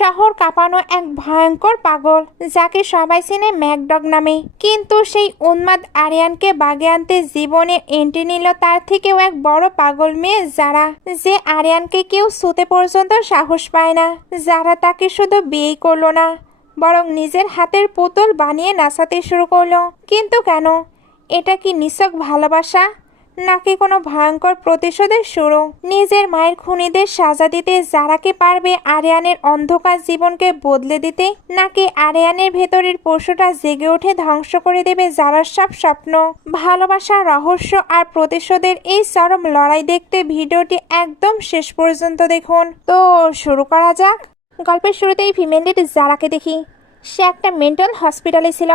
শহর কাঁপানো এক ভয়ঙ্কর পাগল যাকে সবাই চেনে ম্যাকডগ নামে। কিন্তু সেই উন্মাদ আরিয়ানকে বাগে আনতে জীবনে এন্ট্রি নিল তার থেকেও এক বড় পাগল মেয়ে যারা, যে আরিয়ানকে কেউ ছুতে পর্যন্ত সাহস পায় না। যারা তাকে শুধু বিয়েই করলো না, বরং নিজের হাতের পুতুল বানিয়ে নাচাতে শুরু করলো। কিন্তু কেন? এটা কি নিছক ভালোবাসা, নাকি কোনো ভয়ঙ্কর প্রতিশোধের শুরু? নিজের মায়ের খুনিদের সাজা দিতে যারাকে পারবে আরিয়ানের অন্ধকার জীবনকে বদলে দিতে, নাকি আরিয়ানের ভেতরের পশুটা জেগে উঠে ধ্বংস করে দেবে যারার সব স্বপ্ন? ভালোবাসা, রহস্য আর প্রতিশোধের এই চরম লড়াই দেখতে ভিডিওটি একদম শেষ পর্যন্ত দেখুন। তো শুরু করা যাক। গল্পের শুরুতেই ফিমেল লিড যারাকে দেখি। সে একটা মেন্টাল হসপিটালে ছিল।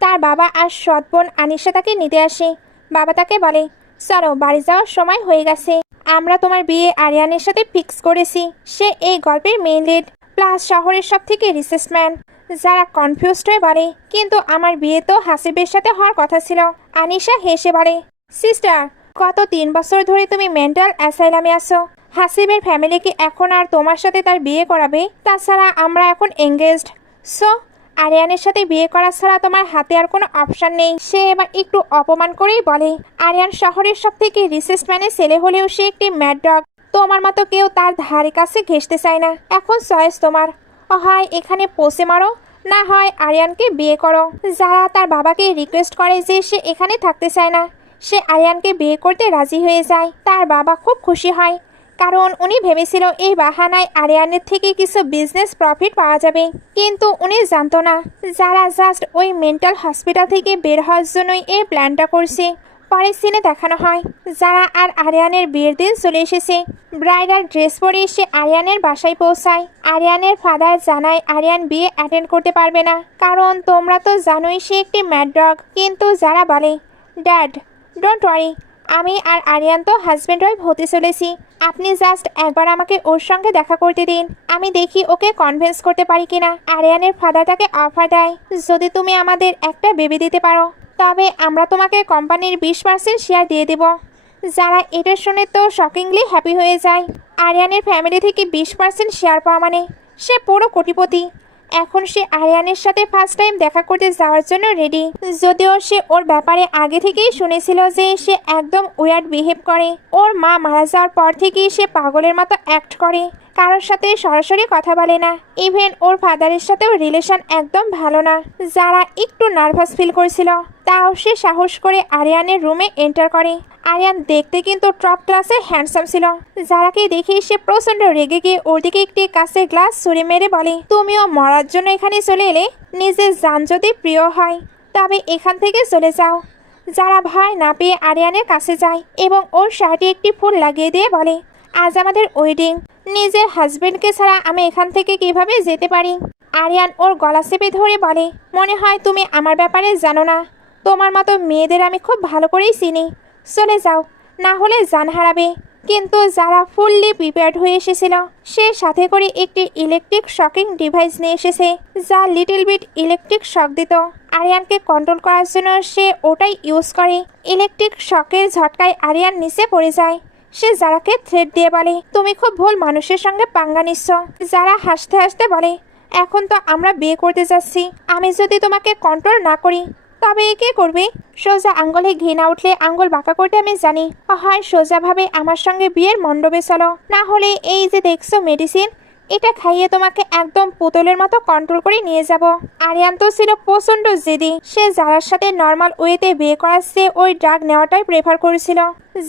তার বাবা আর সৎ বোন আনিশা তাকে নিতে আসে। বাবা তাকে বলে, চলো বাড়ি যাওয়ার সময় হয়ে গেছে, আমরা তোমার বিয়ে আরিয়ানের সাথে ফিক্স করেছি। সে এই গল্পের মেইন লিড, প্লাস শহরের সব থেকে রিচেস্ট ম্যান। যারা কনফিউজড হয়ে বলে, কিন্তু আমার বিয়ে তো হাসিবের সাথে হওয়ার কথা ছিল। আনিশা হেসে বলে, সিস্টার, গত 3 বছর ধরে তুমি মেন্টাল অ্যাসাইলামে আছো। হাসিবের ফ্যামিলি কি এখন আর তোমার সাথে তার বিয়ে করাবে? তাছাড়া আমরা এখন এঙ্গেজড। সো আরিয়ানের সাথে বিয়ে করা ছাড়া তোমার হাতে আর কোনো অপশন নেই। সে এবার একটু অপমান করেই বলে, আরিয়ান শহরের সব থেকে রিচেস্ট ম্যানের ছেলে হলেও সে একটি ম্যাড ডগ। তোমার মতো কেউ তার ধারে কাছে ঘেঁষতে চায় না। এখন চয়েস তোমার, হয় এখানে পৌঁছে মারো, না হয় আরিয়ানকে বিয়ে করো। যারা তার বাবাকে রিকোয়েস্ট করে যে সে এখানে থাকতে চায় না, সে আরিয়ানকে বিয়ে করতে রাজি হয়ে যায়। তার বাবা খুব খুশি হয়, কারণ উনি ভেবেছিল এই বাহানায় আরিয়ানের থেকে কিছু বিজনেস প্রফিট পাওয়া যাবে। কিন্তু উনি জানতো না যারা জাস্ট ওই মেন্টাল হসপিটাল থেকে বের হওয়ার জন্যই এই প্ল্যানটা করছে। পরের সিনে দেখানো হয় যারা আর আরিয়ানের বিয়ের দিন চলে এসেছে। ব্রাইডাল ড্রেস পরে এসে আরিয়ানের বাসায় পৌঁছায়। আরিয়ানের ফাদার জানায় আরিয়ান বিয়ে অ্যাটেন্ড করতে পারবে না, কারণ তোমরা তো জানোই সে একটি ম্যাড ডগ। কিন্তু যারা বলে, ড্যাড ডোন্ট ওয়ারি, আমি আর আরিয়ান তো হাজব্যান্ড ওয়াইফ হতে চলেছি। আপনি জাস্ট একবার আমাকে ওর সঙ্গে দেখা করতে দিন, আমি দেখি ওকে কনভিন্স করতে পারি কিনা। আরিয়ানের ফাদার তাকে অফার দেয়, যদি তুমি আমাদের একটা বেবি দিতে পারো, তবে আমরা তোমাকে কোম্পানির 20% শেয়ার দিয়ে দেব। যারা এটা শুনে তো শকিংলি হ্যাপি হয়ে যায়। আরিয়ানের ফ্যামিলি থেকে 20% শেয়ার পাওয়া মানে সে পুরো কোটিপতি। এখন সে আরিয়ানের সাথে ফার্স্ট টাইম দেখা করতে যাওয়ার জন্য রেডি। যদিও সে ওর ব্যাপারে আগে থেকেই শুনেছিল যে সে একদম উইয়ার্ড বিহেভ করে। ওর মা মারা যাওয়ার পর থেকেই সে পাগলের মতো অ্যাক্ট করে, কারোর সাথে সরাসরি কথা বলে না। ইভেন ওর ফাদারের সাথেও রিলেশন একদম ভালো না। যারা একটু নার্ভাস ফিল করছিল, তাও সে সাহস করে আরিয়ানের রুমে এন্টার করে। আরিয়ান দেখতে কিন্তু টপ ক্লাসে হ্যান্ডসাম ছিল। যারাকে দেখে সে প্রচন্ড রেগে গিয়ে ওর দিকে একটি কাঁচের গ্লাস ছুঁড়ে মেরে বলে, তুমিও মরার জন্য এখানে চলে এলে? নিজের জান যদি প্রিয় হয় তবে এখান থেকে চলে যাও। যারা ভয় না পেয়ে আরিয়ানের কাছে যায় এবং ওর শার্টে একটি ফুল লাগিয়ে দিয়ে বলে, আজ আমাদের ওয়েডিং, নিজের হাজবেন্ডকে ছাড়া আমি এখান থেকে কিভাবে যেতে পারি? আরিয়ান ওর গলা চেপে ধরে বলে, মনে হয় তুমি আমার ব্যাপারে জানো না। তোমার মতো মেয়েদের আমি খুব ভালো করেই চিনি। চলে যাও, না হলে জান হারাবে। কিন্তু যারা ফুললি প্রিপেয়ার্ড হয়ে এসেছিল, সে সাথে করে একটি ইলেকট্রিক শকিং ডিভাইস নিয়ে এসেছে, যা লিটল বিট ইলেকট্রিক শক দিত। আরিয়ানকে কন্ট্রোল করার জন্য সে ওটাই ইউজ করে। ইলেকট্রিক শকের ঝটকায় আরিয়ান নিচে পড়ে যায়। সে যারাকে থ্রেট দিয়ে বলে, তুমি খুব ভুল মানুষের সঙ্গে পাঙ্গা নিচ্ছ। যারা হাসতে হাসতে বলে, এখন তো আমরা বিয়ে করতে যাচ্ছি, আমি যদি তোমাকে কন্ট্রোল না করি তবে কে করবে? সোজা আঙ্গুলে ঘি না উঠলে আঙ্গুল বাঁকা করতে আমি জানি। হয় সোজাভাবে আমার সঙ্গে বিয়ের মণ্ডপে চলো, না হলে এই যে দেখছো মেডিসিন, এটা খাইয়ে তোমাকে একদম পুতুলের মতো কন্ট্রোল করে নিয়ে যাব। আরিয়ান তো ছিল প্রচন্ড জেদি। সে যারার সাথে নর্মাল ওয়েতে বিয়ে করার চেয়ে ওই ড্রাগ নেওয়াটাই প্রেফার করেছিল।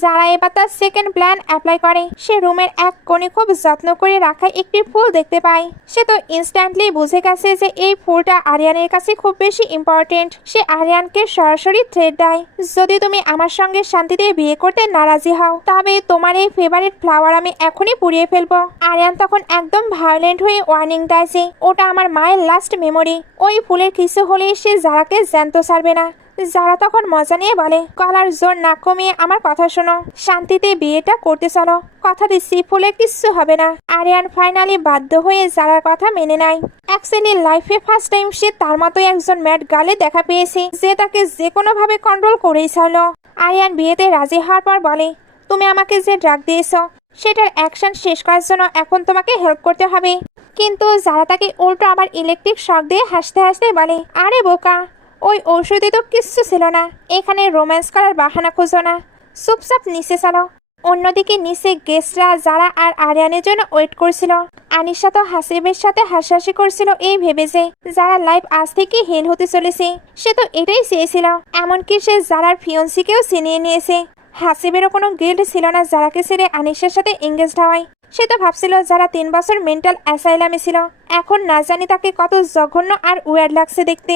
যারা এবার তার সেকেন্ড প্ল্যান অ্যাপ্লাই করে। সে রুমের এক কোণে খুব যত্ন করে রাখা একটি ফুল দেখতে পায়। সে তো ইনস্ট্যান্টলি বুঝে গেছে যে এই ফুলটা আরিয়ানের কাছে খুব বেশি ইম্পর্টেন্ট। সে আরিয়ানকে সরাসরি থ্রেট দেয়, যদি তুমি আমার সঙ্গে শান্তিতে বিয়ে করতে নারাজি হও, তবে তোমার এই ফেভারিট ফ্লাওয়ার আমি এখনই পুড়িয়ে ফেলবো। আরিয়ান তখন একদম ভায়োলেন্ট হয়ে ওয়ার্নিং দেয় যে ওটা আমার মায়ের লাস্ট মেমোরি, ওই ফুলের কিছু হলেই সে যারাকে জ্যান্ত ছাড়বে না। যারা তখন মজা নিয়ে বলে, গলার জোর না কমিয়ে আমার কথা শোনো, শান্তিতে বিয়েটা করতে চলো, কথা দিচ্ছি ফুলে কিচ্ছু হবে না। আরিয়ান ফাইনালি বাধ্য হয়ে যারার কথা মেনে নেয়। অ্যাকচুয়ালি লাইফে ফার্স্ট টাইম সে তার মতোই একজন ম্যাড গার্লে দেখা পেয়েছে, যে তাকে যে কোনোভাবে কন্ট্রোল করেই ছাড়লো। আরিয়ান বিয়েতে রাজি হওয়ার পর বলে, তুমি আমাকে যে ড্রাগ দিয়েছো সেটার অ্যাকশন শেষ করার জন্য এখন তোমাকে হেল্প করতে হবে। কিন্তু যারা তাকে উল্টো আবার ইলেকট্রিক শক দিয়ে হাসতে হাসতে বলে, আরে বোকা, ওই ঔষধে তো কিচ্ছু ছিল না, এখানে রোম্যান্স করার বাহানা খুঁজো না, চুপচাপ নিচে চলো। অন্যদিকে নিচে গেস্টরা যারা আর আরিয়ানের জন্য ওয়েট করছিল। আনিশা তো হাসিবের সাথে হাসাহাসি করছিল এই ভেবে যে যারা লাইফ আজ থেকে হেল হতে চলেছে। সে তো এটাই চেয়েছিল, এমনকি সে যারার ফিয়ন্সিকেও ছিনিয়ে নিয়েছে। হাসিবেরও কোনো গিল্ড ছিল না যারাকে ছেড়ে আনিশার সাথে এঙ্গেজড হওয়ায়। সে তো ভাবছিল যারা 3 বছর মেন্টাল অ্যাসাইলামে ছিল, এখন না জানি তাকে কত জঘন্য আর ওয়ার্ড লাগছে দেখতে।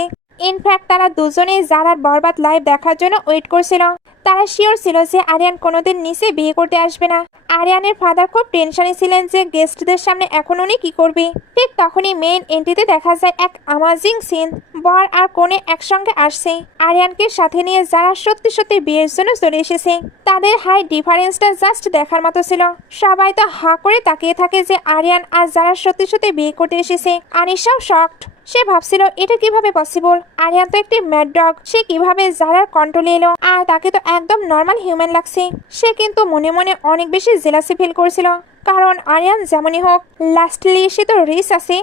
ইনফ্যাক্ট তারা দুজনেই যারার বরবাদ লাইভ দেখার জন্য ওয়েট করছিল। তারা শিওর ছিল যে আরিয়ান কোনোদিন নিচে বিয়ে করতে আসবে না। আরিয়ানের ফাদার খুব টেনশনে ছিলেন যে গেস্টদের সামনে এখন উনি কি করবে। ঠিক তখনই মেইন এন্ট্রিতে দেখা যায় এক অ্যামাজিং সিন। বর আর কনে একসঙ্গে আসছে। আরিয়ানকে সাথে নিয়ে যারা সত্যি সত্যি বিয়ের জন্য চলে এসেছে। তাদের হাই ডিফারেন্সটা জাস্ট দেখার মতো ছিল। সবাই তো হা করে তাকিয়ে থাকে যে আরিয়ান আর যারা সত্যি সত্যি বিয়ে করতে এসেছে। আনিশাও শকড। সে ভাবছিল এটা কিভাবে পসিবল, আরিয়ান তো একটি ম্যাড ডগ, সে কিভাবে যারার কন্ট্রোলে এলো, আর তাকে তো একদম নর্মাল হিউম্যান লাগছে। সে কিন্তু মনে মনে অনেক বেশি জেলাসি ফিল করছিল, কারণ আরিয়ান যেমনই হোক লাস্টলি সে তো রিস আছে।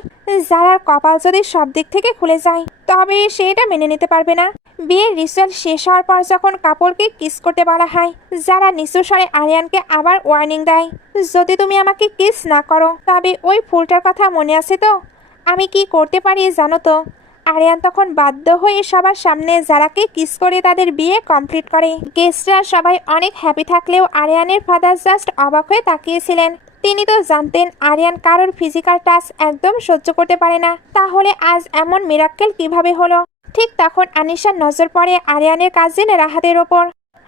যারার কপাল যদি সব দিক থেকে খুলে যায় তবে সে এটা মেনে নিতে পারবে না। বিয়ের রিচুয়াল শেষ হওয়ার পর যখন কাপলকে কিস করতে বলা হয়, যারা নিচু স্বরে আরিয়ানকে আবার ওয়ার্নিং দেয়, যদি তুমি আমাকে কিস না করো তবে ওই ফুলটার কথা মনে আছে তো, আমি কি করতে পারি জানো তো। আরিয়ান তখন বাধ্য হয়ে সবার সামনে যারাকে কিস করে তাদের বিয়ে কমপ্লিট করে। গেস্টরা সবাই অনেক হ্যাপি থাকলেও আরিয়ানের ফাদার জাস্ট অবাক হয়ে তাকিয়েছিলেন। তিনি তো জানতেন আরিয়ান কারোর ফিজিক্যাল টাচ একদম সহ্য করতে পারে না, তাহলে আজ এমন মিরাক্কেল কিভাবে হলো। ঠিক তখন আনিশার নজর পড়ে আরিয়ানের কাজিন রাহাতের ওপর।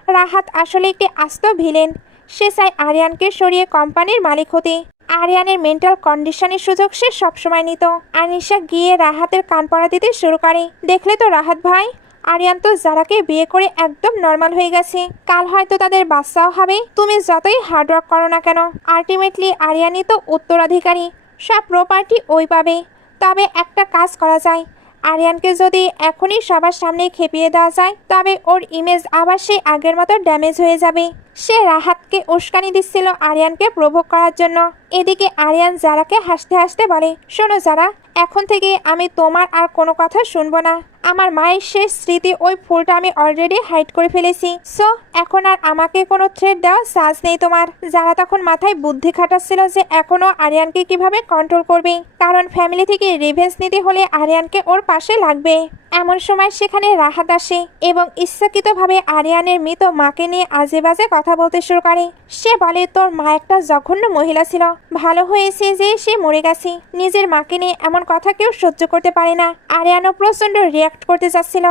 রাহাত আসলে একটি আস্ত ভিলেন। সে চায় আরিয়ানকে সরিয়ে কোম্পানির মালিক হতে। আরিয়ানের মেন্টাল কন্ডিশনের সুযোগ সে সবসময় নিত। আনিশা গিয়ে রাহাতের কান পড়া দিতে শুরু করে, দেখলে তো রাহাত ভাই, আরিয়ান তো যারাকে বিয়ে করে একদম নর্মাল হয়ে গেছে, কাল হয়তো তাদের বাচ্চাও হবে। তুমি যতই হার্ডওয়ার্ক করো না কেন, আলটিমেটলি আরিয়ানই তো উত্তরাধিকারী, সব প্রপার্টি ওই পাবে। তবে একটা কাজ করা যায়, আরিয়ানকে যদি এখনই সবার সামনে খেপিয়ে দেওয়া যায় তবে ওর ইমেজ আবার সেই আগের মতো ড্যামেজ হয়ে যাবে। সে রাহাতকে উস্কানি দিচ্ছিল আরিয়ানকে প্রভোগ করার জন্য। এদিকে আরিয়ান যারাকে হাসতে হাসতে বলে, শোনো যারা, এখন থেকে আমি তোমার আর কোনো কথা শুনবো না। আমার মায়ের শেষ স্মৃতি ওই ফুলটা আমি অলরেডি হাইড করে ফেলেছি, সো এখন আর আমাকে কোনো থ্রেট দেওয়ার চান্স নেই তোমার। যারা তখন মাথায় বুদ্ধি খাটাচ্ছিল যে এখনো আরিয়ানকে কিভাবে কন্ট্রোল করবে, কারণ ফ্যামিলি থেকে রিভেঞ্জ নিতে হলে আরিয়ানকে ওর পাশে লাগবে। এমন সময় সেখানে রাহাত আসে এবং ইচ্ছাকৃতভাবে আরিয়ানের মৃত মাকে নিয়ে আজে বাজে কথা বলতে শুরু করে। সে বলে, তোর মা একটা জঘন্য মহিলা ছিল, ভালো হয়েছে যে সে মরে গেছে। নিজের মাকে নিয়ে এমন কথা কেউ সহ্য করতে পারে না। আরিয়ানও প্রচন্ড রিয়াক্ট করতে চাচ্ছিল,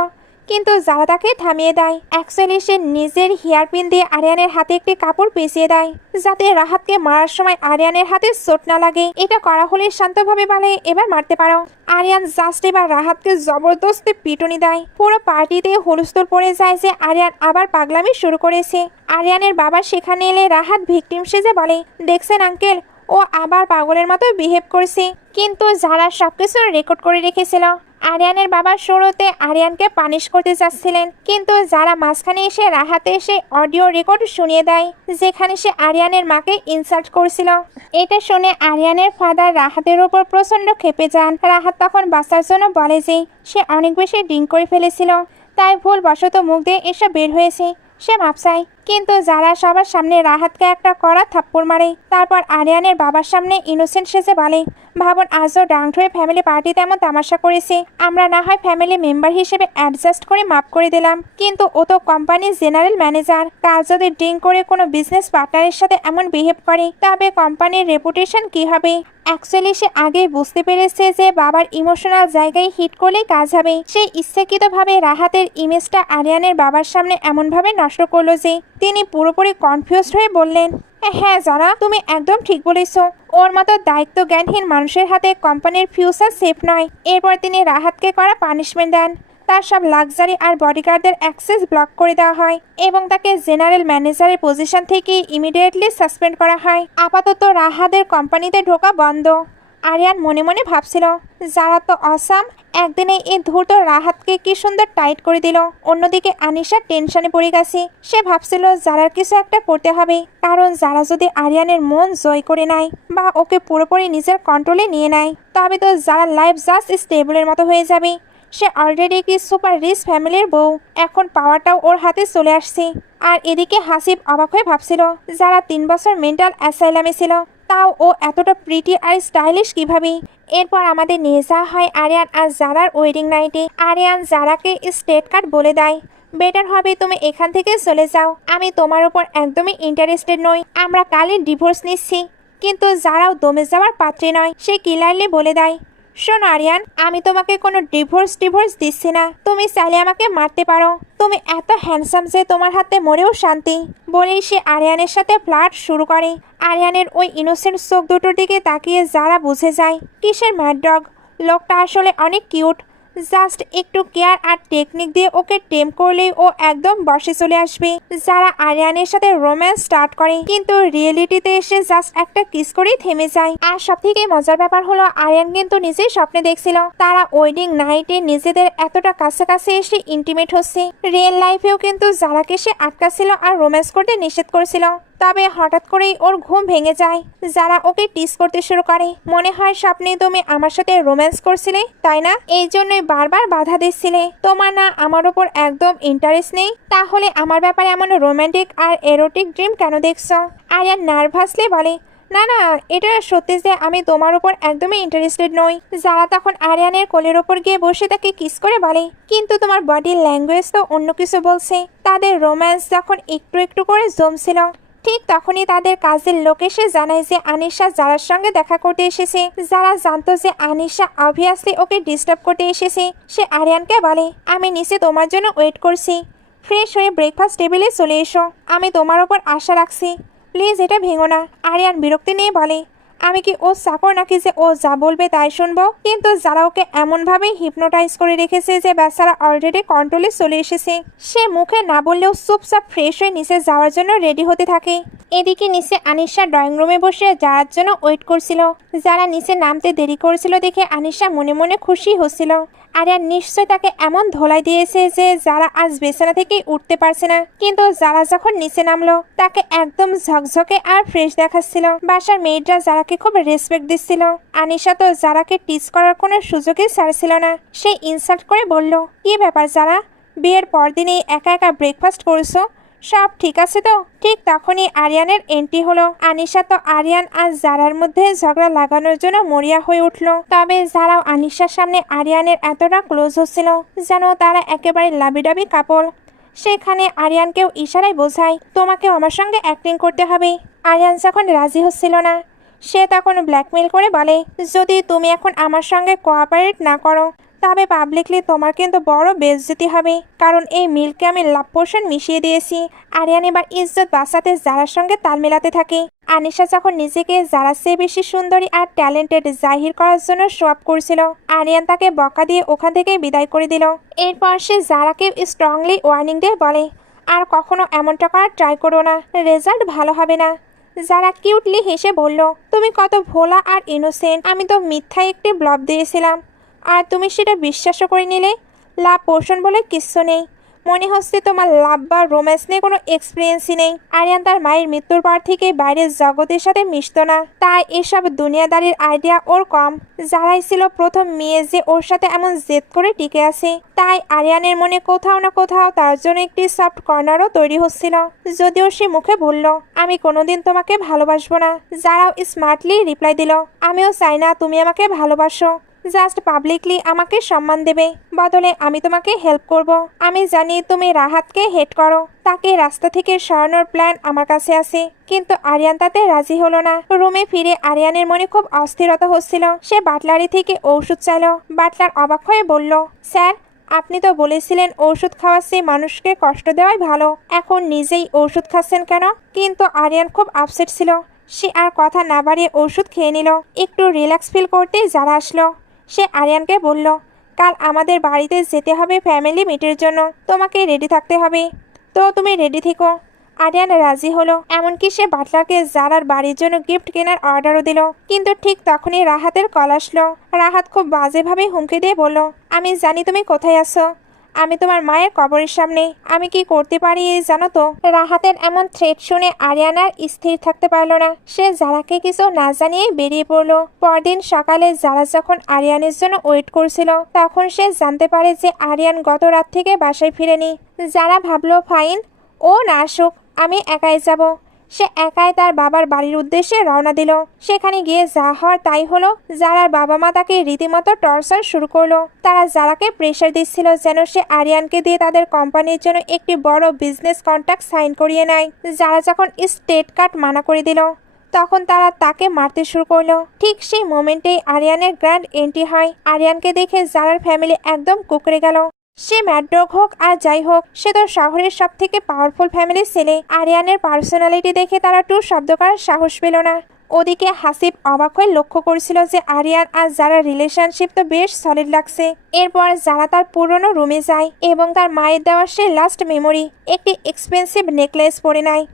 কিন্তু যারা তাকে থামিয়ে দেয়। অ্যাকচুয়ালি সে নিজের হেয়ারপিন দিয়ে আরিয়ানের হাতে একটি কাপড় পেঁচিয়ে দেয়, যাতে রাহাতকে মারার সময় আরিয়ানের হাতে চোট না লাগে। এটা করা হলে শান্তভাবে বলে, এবার মারতে পারো। আরিয়ান জাস্ট এবার রাহাতকে জবরদস্তি পিটুনি দেয়। পুরো পার্টিতে হুলস্থুল পড়ে যায় যে আরিয়ান আবার পাগলামি শুরু করেছে। আরিয়ানের বাবা সেখানে এলে রাহাত ভিকটিম সেজে বলে, দেখছেন আঙ্কেল, ও আবার পাগলের মতো বিহেভ করছে। কিন্তু যারা সবকিছু রেকর্ড করে রেখেছিল। আরিয়ানের বাবা শুরুতে আরিয়ানকে পানিশ করতে চাচ্ছিলেন, কিন্তু যারা মাঝখানে এসে রাহাতে এসে অডিও রেকর্ড শুনিয়ে দেয় যেখানে সে আরিয়ানের মাকে ইনসাল্ট করছিল। এটা শুনে আরিয়ানের ফাদার রাহাতের উপর প্রচন্ড ক্ষেপে যান। রাহাত তখন বাঁচার জন্য বলে যে সে অনেক বেশি ড্রিঙ্ক করে ফেলেছিল, তাই ভুলবশত মুখ দিয়ে এসব বের হয়েছে। সে মাপ চায়, কিন্তু যারা সবার সামনে রাহাতকে একটা কড়া থাপ্পড় মারে। তারপর আরিয়ানের বাবার সামনে ইনোসেন্ট সেজে বলে, ভাবুন আজও ডাঙ্ক হয়ে ফ্যামিলি পার্টিতে এমন তামাশা করেছে, আমরা না হয় ফ্যামিলি মেম্বার হিসেবে অ্যাডজাস্ট করে মাফ করে দিলাম, কিন্তু ও তো কোম্পানির জেনারেল ম্যানেজার। কাল যদি ড্রিঙ্ক করে কোনো বিজনেস পার্টনারের সাথে এমন বিহেভ করে তবে কোম্পানির রেপুটেশন কি হবে। অ্যাকচুয়ালি সে আগেই বুঝতে পেরেছে যে বাবার ইমোশনাল জায়গায় হিট করলে কাজ হবে। সে ইচ্ছাকৃতভাবে রাহাতের ইমেজটা আরিয়ানের বাবার সামনে এমনভাবে নষ্ট করলো যে তিনি পুরোপুরি কনফিউজড হয়ে বললেন, হ্যাঁ যারা, তুমি একদম ঠিক বলেছ, ওর মতো দায়িত্ব জ্ঞানহীন মানুষের হাতে কোম্পানির ফিউচার সেফ নয়। এরপর তিনি রাহাতকে করা পানিশমেন্ট দেন। তার সব লাক্সারি আর বডিগার্ডদের অ্যাক্সেস ব্লক করে দেওয়া হয় এবং তাকে জেনারেল ম্যানেজারের পজিশন থেকে ইমিডিয়েটলি সাসপেন্ড করা হয়। আপাতত রাহাতের কোম্পানিতে ঢোকা বন্ধ। আরিয়ান মনে মনে ভাবছিল, যারা তো অসাম, একদিনে এই ধূর্ত রাহাতকে কি সুন্দর টাইট করে দিল। অন্যদিকে আনিশা টেনশনে পড়ে গেছে। সে ভাবছিল যারার কিছু একটা করতে হবে, কারণ যারা যদি আরিয়ানের মন জয় করে নেয় বা ওকে পুরোপুরি নিজের কন্ট্রোলে নিয়ে নেয়, তবে তো যারা লাইফ জাস্ট স্টেবলের মতো হয়ে যাবে। সে অলরেডি কি সুপার রিচ ফ্যামিলির বউ, এখন পাওয়ারটাও ওর হাতে চলে আসছে। আর এদিকে হাসিব অবাক হয়ে ভাবছিল, যারা 3 বছর মেন্টাল অ্যাসাইলামে ছিল, তাও ও এতটা প্রিটি আর স্টাইলিশ কিভাবে। এরপর আমাদের নিয়ে যাওয়া হয় আরিয়ান আর জারার ওয়েডিং নাইটে। আরিয়ান জারাকে স্টেট কার্ড বলে দেয়, বেটার হবে তুমি এখান থেকে চলে যাও, আমি তোমার উপর একদমই ইন্টারেস্টেড নই, আমরা কালই ডিভোর্স নিচ্ছি। কিন্তু যারাও দমে যাওয়ার পাত্রী নয়, সে ক্লিয়ারলি বলে দেয়, শোনো আরিয়ান, আমি তোমাকে কোনো ডিভোর্স দিচ্ছি না, তুমি চাইলে আমাকে মারতে পারো, তুমি এত হ্যান্ডসাম যে তোমার হাতে মরেও শান্তি। বলেই সে আরিয়ানের সাথে ফ্লার্ট শুরু করে। আরিয়ানের ওই ইনোসেন্ট চোখ দুটোর দিকে তাকিয়ে যারা বুঝে যায় কিসের ম্যাড ডগ, লোকটা আসলে অনেক কিউট। জাস্ট একটু কেয়ার আর টেকনিক দিয়ে ওকে টেম করলেই ও একদম বসে চলে আসবে। যারা আরিয়ানের সাথে রোম্যান্স স্টার্ট করে, কিন্তু রিয়েলিটিতে এসে জাস্ট একটা কিস করেই থেমে যায়। আর সব থেকে মজার ব্যাপার হলো, আরিয়ান কিন্তু নিজেই স্বপ্নে দেখছিল তারা ওয়েডিং নাইটে নিজেদের এতটা কাছাকাছি এসে ইন্টিমেট হচ্ছে। রিয়েল লাইফেও কিন্তু যারাকে সে আটকাছিল আর রোম্যান্স করতে নিষেধ করেছিল। তবে হঠাৎ করেই ওর ঘুম ভেঙে যায়। যারা ওকে টিস করতে শুরু করে, মনে হয় স্বপ্নে তুমি আমার সাথে রোম্যান্স করছিলে, তাই না? এই জন্যই বারবার বাধা দিচ্ছিলে। তোমার না আমার ওপর একদম ইন্টারেস্ট নেই? তাহলে আমার ব্যাপারে এমন রোমান্টিক আর এরোটিক ড্রিম কেন দেখছো? আরিয়ান নার্ভাসলি বলে, না না, এটা সত্যি যে আমি তোমার উপর একদমই ইন্টারেস্টেড নই। যারা তখন আরিয়ানের কোলের ওপর গিয়ে বসে তাকে কিস করে বলে, কিন্তু তোমার বডির ল্যাঙ্গুয়েজ তো অন্য কিছু বলছে। তাদের রোম্যান্স যখন একটু একটু করে জমছিল, ঠিক তখনই তাদের কাজের লোক এসে জানায় যে আনিশা যারার সঙ্গে দেখা করতে এসেছে। যারা জানতো যে আনিশা অবভিয়াসলি ওকে ডিস্টার্ব করতে এসেছে, সে আরিয়ানকে বলে, আমি নিচে তোমার জন্য ওয়েট করছি, ফ্রেশ হয়ে ব্রেকফাস্ট টেবিলে চলে এসো, আমি তোমার ওপর আশা রাখছি, প্লিজ এটা ভেঙো না। আরিয়ান বিরক্তি নিয়ে বলে, আমি কি ও চাকর নাকি যে ও যা বলবে তাই শুনবো? কিন্তু যারা ওকে এমনভাবে হিপনোটাইজ করে রেখেছে যে বেচারা অলরেডি কন্ট্রোলে চলে এসেছে। সে মুখে না বললেও চুপচাপ ফ্রেশ হয়ে নিচে যাওয়ার জন্য রেডি হতে থাকে। এদিকে নিচে আনিশা ড্রয়িং রুমে বসে যারার জন্য ওয়েট করছিল। যারা নিচে নামতে দেরি করেছিল দেখে আনিশা মনে মনে খুশি হচ্ছিল। আরিয়ান নিশ্চয় তাকে এমন ধোলাই দিয়েছে যে যারা আজ বিছানা থেকে উঠতে পারছে না। কিন্তু যারা যখন নিচে নামলো, তাকে একদম ঝকঝকে আর ফ্রেশ দেখাচ্ছিল। বাসার মেয়েরা যারাকে খুব রেসপেক্ট দিচ্ছিল। আনিশা তো যারাকে টিচ করার কোনো সুযোগই ছাড়ছিল না। সে ইনসাল্ট করে বলল, কি ব্যাপার যারা, বিয়ের পরদিনই একা একা ব্রেকফাস্ট করছো? সব ঠিক আছে তো? ঠিক তখনই আরিয়ানের এন্ট্রি হলো। আনিশা তো আরিয়ান আর জারার মধ্যে ঝগড়া লাগানোর জন্য মরিয়া হয়ে উঠলো। তবে যারাও আনিশার সামনে আরিয়ানের এতটা ক্লোজ হচ্ছিল যেন তারা একেবারে লাবিডাবি কাপল। সেখানে আরিয়ানকেও ইশারায় বোঝায়, তোমাকেও আমার সঙ্গে অ্যাক্টিং করতে হবে। আরিয়ান যখন রাজি হচ্ছিল না, সে তখন ব্ল্যাকমেল করে বলে, যদি তুমি এখন আমার সঙ্গে কোঅপারেট না করো, তবে পাবলিকলি তোমার কিন্তু বড় বেইজ্জতি হবে, কারণ এই মিলকে আমি লাভ পোর্শন মিশিয়ে দিয়েছি। আরিয়ান এবার ইজ্জত বাঁচাতে যারার সঙ্গে তাল মেলাতে থাকে। আনিশা যখন নিজেকে যারার চেয়ে বেশি সুন্দরী আর ট্যালেন্টেড জাহির করার জন্য শো আপ করছিল, আরিয়ান তাকে বকা দিয়ে ওখান থেকে বিদায় করে দিল। এরপর সে যারাকে স্ট্রংলি ওয়ার্নিং দিয়ে বলে, আর কখনো এমনটা করার ট্রাই করো না, রেজাল্ট ভালো হবে না। যারা কিউটলি হেসে বলল, তুমি কত ভোলা আর ইনোসেন্ট, আমি তো মিথ্যায় একটি ব্লব দিয়েছিলাম আর তুমি সেটা বিশ্বাসও করে নিলে। লাভ পোর্শন বলে কিচ্ছু নেই, মনে হচ্ছে তোমার লাভ বা রোম্যান্স নিয়ে কোনো এক্সপিরিয়েন্সই নেই। আরিয়ান তার মায়ের মৃত্যুর পর থেকে বাইরের জগতের সাথে মিশত না, তাই এসব দুনিয়াদারির আইডিয়া ওর কম। যারাই ছিল প্রথম মেয়ে যে ওর সাথে এমন জেদ করে টিকে আছে, তাই আরিয়ানের মনে কোথাও না কোথাও তার জন্য একটি সফট কর্নারও তৈরি হচ্ছিল। যদিও সে মুখে বলল, আমি কোনোদিন তোমাকে ভালোবাসবো না। যারাও স্মার্টলি রিপ্লাই দিল, আমিও চাই না তুমি আমাকে ভালোবাসো, জাস্ট পাবলিকলি আমাকে সম্মান দেবে, বদলে আমি তোমাকে হেল্প করব। আমি জানি তুমি রাহাতকে হেট করো, তাকে রাস্তা থেকে সরানোর প্ল্যান আমার কাছে আছে। কিন্তু আরিয়ান তাতে রাজি হলো না। রুমে ফিরে আরিয়ানের মনে খুব অস্থিরতা হচ্ছিল। সে বাটলারি থেকে ঔষধ চাইল। বাটলার অবাক হয়ে বলল, স্যার, আপনি তো বলেছিলেন ওষুধ খাওয়াচ্ছি মানুষকে কষ্ট দেওয়াই ভালো, এখন নিজেই ওষুধ খাচ্ছেন কেন? কিন্তু আরিয়ান খুব আপসেট ছিল। সে আর কথা না বাড়িয়ে ওষুধ খেয়ে নিল। একটু রিল্যাক্স ফিল করতেই যারা আসলো। সে আরিয়ানকে বলল, কাল আমাদের বাড়িতে যেতে হবে ফ্যামিলি মিটের জন্য, তোমাকে রেডি থাকতে হবে। তো তুমি রেডি থেকো। আরিয়ান রাজি হলো, এমনকি সে বাটলারকে জারার বাড়ির জন্য গিফট কেনার অর্ডারও দিল। কিন্তু ঠিক তখনই রাহাতের কল আসলো। রাহাত খুব বাজেভাবে হুমকি দিয়ে বলল, আমি জানি তুমি কোথায় আছো, আমি তোমার মায়ের কবরের সামনে। আমি কি করতে পারি জানো তো? রাহাতের এমন থ্রেট শুনে আরিয়ান আর স্থির থাকতে পারল না। সে জারাকে কিছু না জানিয়েই বেরিয়ে পড়লো। পরদিন সকালে জারা যখন আরিয়ানের জন্য ওয়েট করছিল, তখন সে জানতে পারে যে আরিয়ান গত রাত থেকে বাসায় ফিরেনি। জারা ভাবলো ফাইন, ও না আসুক, আমি একাই যাব। সে একাই তার বাবার বাড়ির উদ্দেশ্যে রওনা দিল। সেখানে গিয়ে যা হওয়ার তাই হলো। জারার বাবা মা তাকে রীতিমতো টর্চার শুরু করলো। তারা জারাকে প্রেশার দিচ্ছিল যেন সে আরিয়ানকে দিয়ে তাদের কোম্পানির জন্য একটি বড় বিজনেস কন্ট্রাক্ট সাইন করিয়ে নেয়। যারা যখন স্টেট কার্ড মানা করে দিল, তখন তারা তাকে মারতে শুরু করলো। ঠিক সেই মোমেন্টেই আরিয়ানের গ্র্যান্ড এন্ট্রি হয়। আরিয়ানকে দেখে জারার ফ্যামিলি একদম কুঁকড়ে গেল। সে ম্যাড্রগ হোক আর যাই হোক, সে তো শহরের সব থেকে পাওয়ারফুল ফ্যামিলির ছেলে। আরিয়ানের পার্সোনালিটি দেখে তারা টু শব্দ করার সাহস পেল না। ওদিকে হাসিব অবাক হয়ে লক্ষ্য করছিল যে আরিয়ান আর যারার রিলেশনশিপ তো বেশ সলিড লাগছে। এরপর যারা তার পুরনো রুমে যায় এবং তার মায়ের দেওয়া সে লাস্ট মেমোরি একটি এক্সপেন্সিভ নেকলেস পরে নেয়।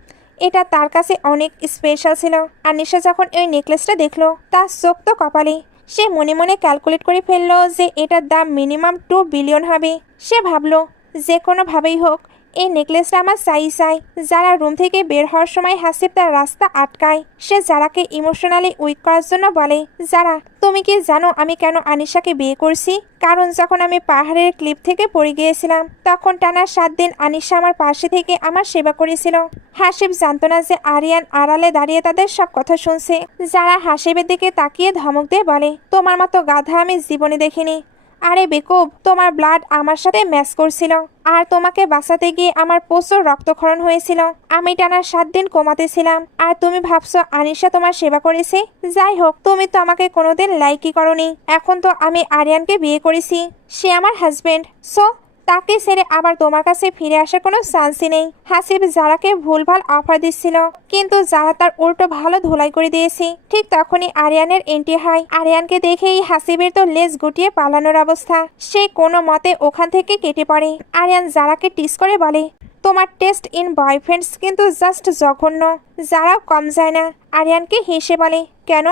এটা তার কাছে অনেক স্পেশাল ছিল। আনিশা যখন ওই নেকলেসটা দেখলো, তার চোখ তো কপালে। সে মনে মনে ক্যালকুলেট করে ফেললো যে এটার দাম মিনিমাম 2 বিলিয়ন হবে। সে ভাবলো যে কোনোভাবেই হোক এই নেকলেসটা আমার চাই। যারা রুম থেকে বের হওয়ার সময় হাসিব তার রাস্তা আটকায়। সে যারাকে ইমোশনালি উইক করার জন্য বলে, যারা তুমি কি জানো আমি কেন আনিশাকে বিয়ে করছি? কারণ যখন আমি পাহাড়ের ক্লিপ থেকে পড়ে গিয়েছিলাম, তখন টানা 7 দিন আনিশা আমার পাশে থেকে আমার সেবা করেছিল। হাসিব জানতো না যে আরিয়ান আড়ালে দাঁড়িয়ে তাদের সব কথা শুনছে। যারা হাসিবের দিকে তাকিয়ে ধমক দিয়ে বলে, তোমার মতো গাধা আমি জীবনে দেখিনি। আরে বেকুব, তোমার ব্লাড আমার সাথে ম্যাচ করছিল, আর তোমাকে বাঁচাতে গিয়ে আমার প্রচুর রক্তক্ষরণ হয়েছিল। আমি টানা 7 দিন কোমাতে ছিলাম, আর তুমি ভাবছো আনিশা তোমার সেবা করেছে? যাই হোক, তুমি তো আমাকে কোনোদিন লাইকই করনি। এখন তো আমি আরিয়ানকে বিয়ে করেছি, সে আমার হাজবেন্ড। সো তাকে ছেড়ে আবার তোমার কাছে ফিরে আসার কোনো চান্সই নেই। হাসিব জারাকে ভুলভাল অফার দিচ্ছিল, কিন্তু জারা তার উল্টো ভালো ধোলাই করে দিয়েছে। ঠিক তখনই আরিয়ানের এন্ট্রি হয়। আরিয়ানকে দেখেই হাসিবের তো লেজ গুটিয়ে পালানোর অবস্থা। সে কোনো মতে ওখান থেকে কেটে পড়ে। আরিয়ান জারাকে টিস করে বলে, তোমার টেস্ট ইন বয়ফ্রেন্ডস কিন্তু জাস্ট জঘন্য। যারাও কম যায় না। আরিয়ানকে হেসে বলে, কেন,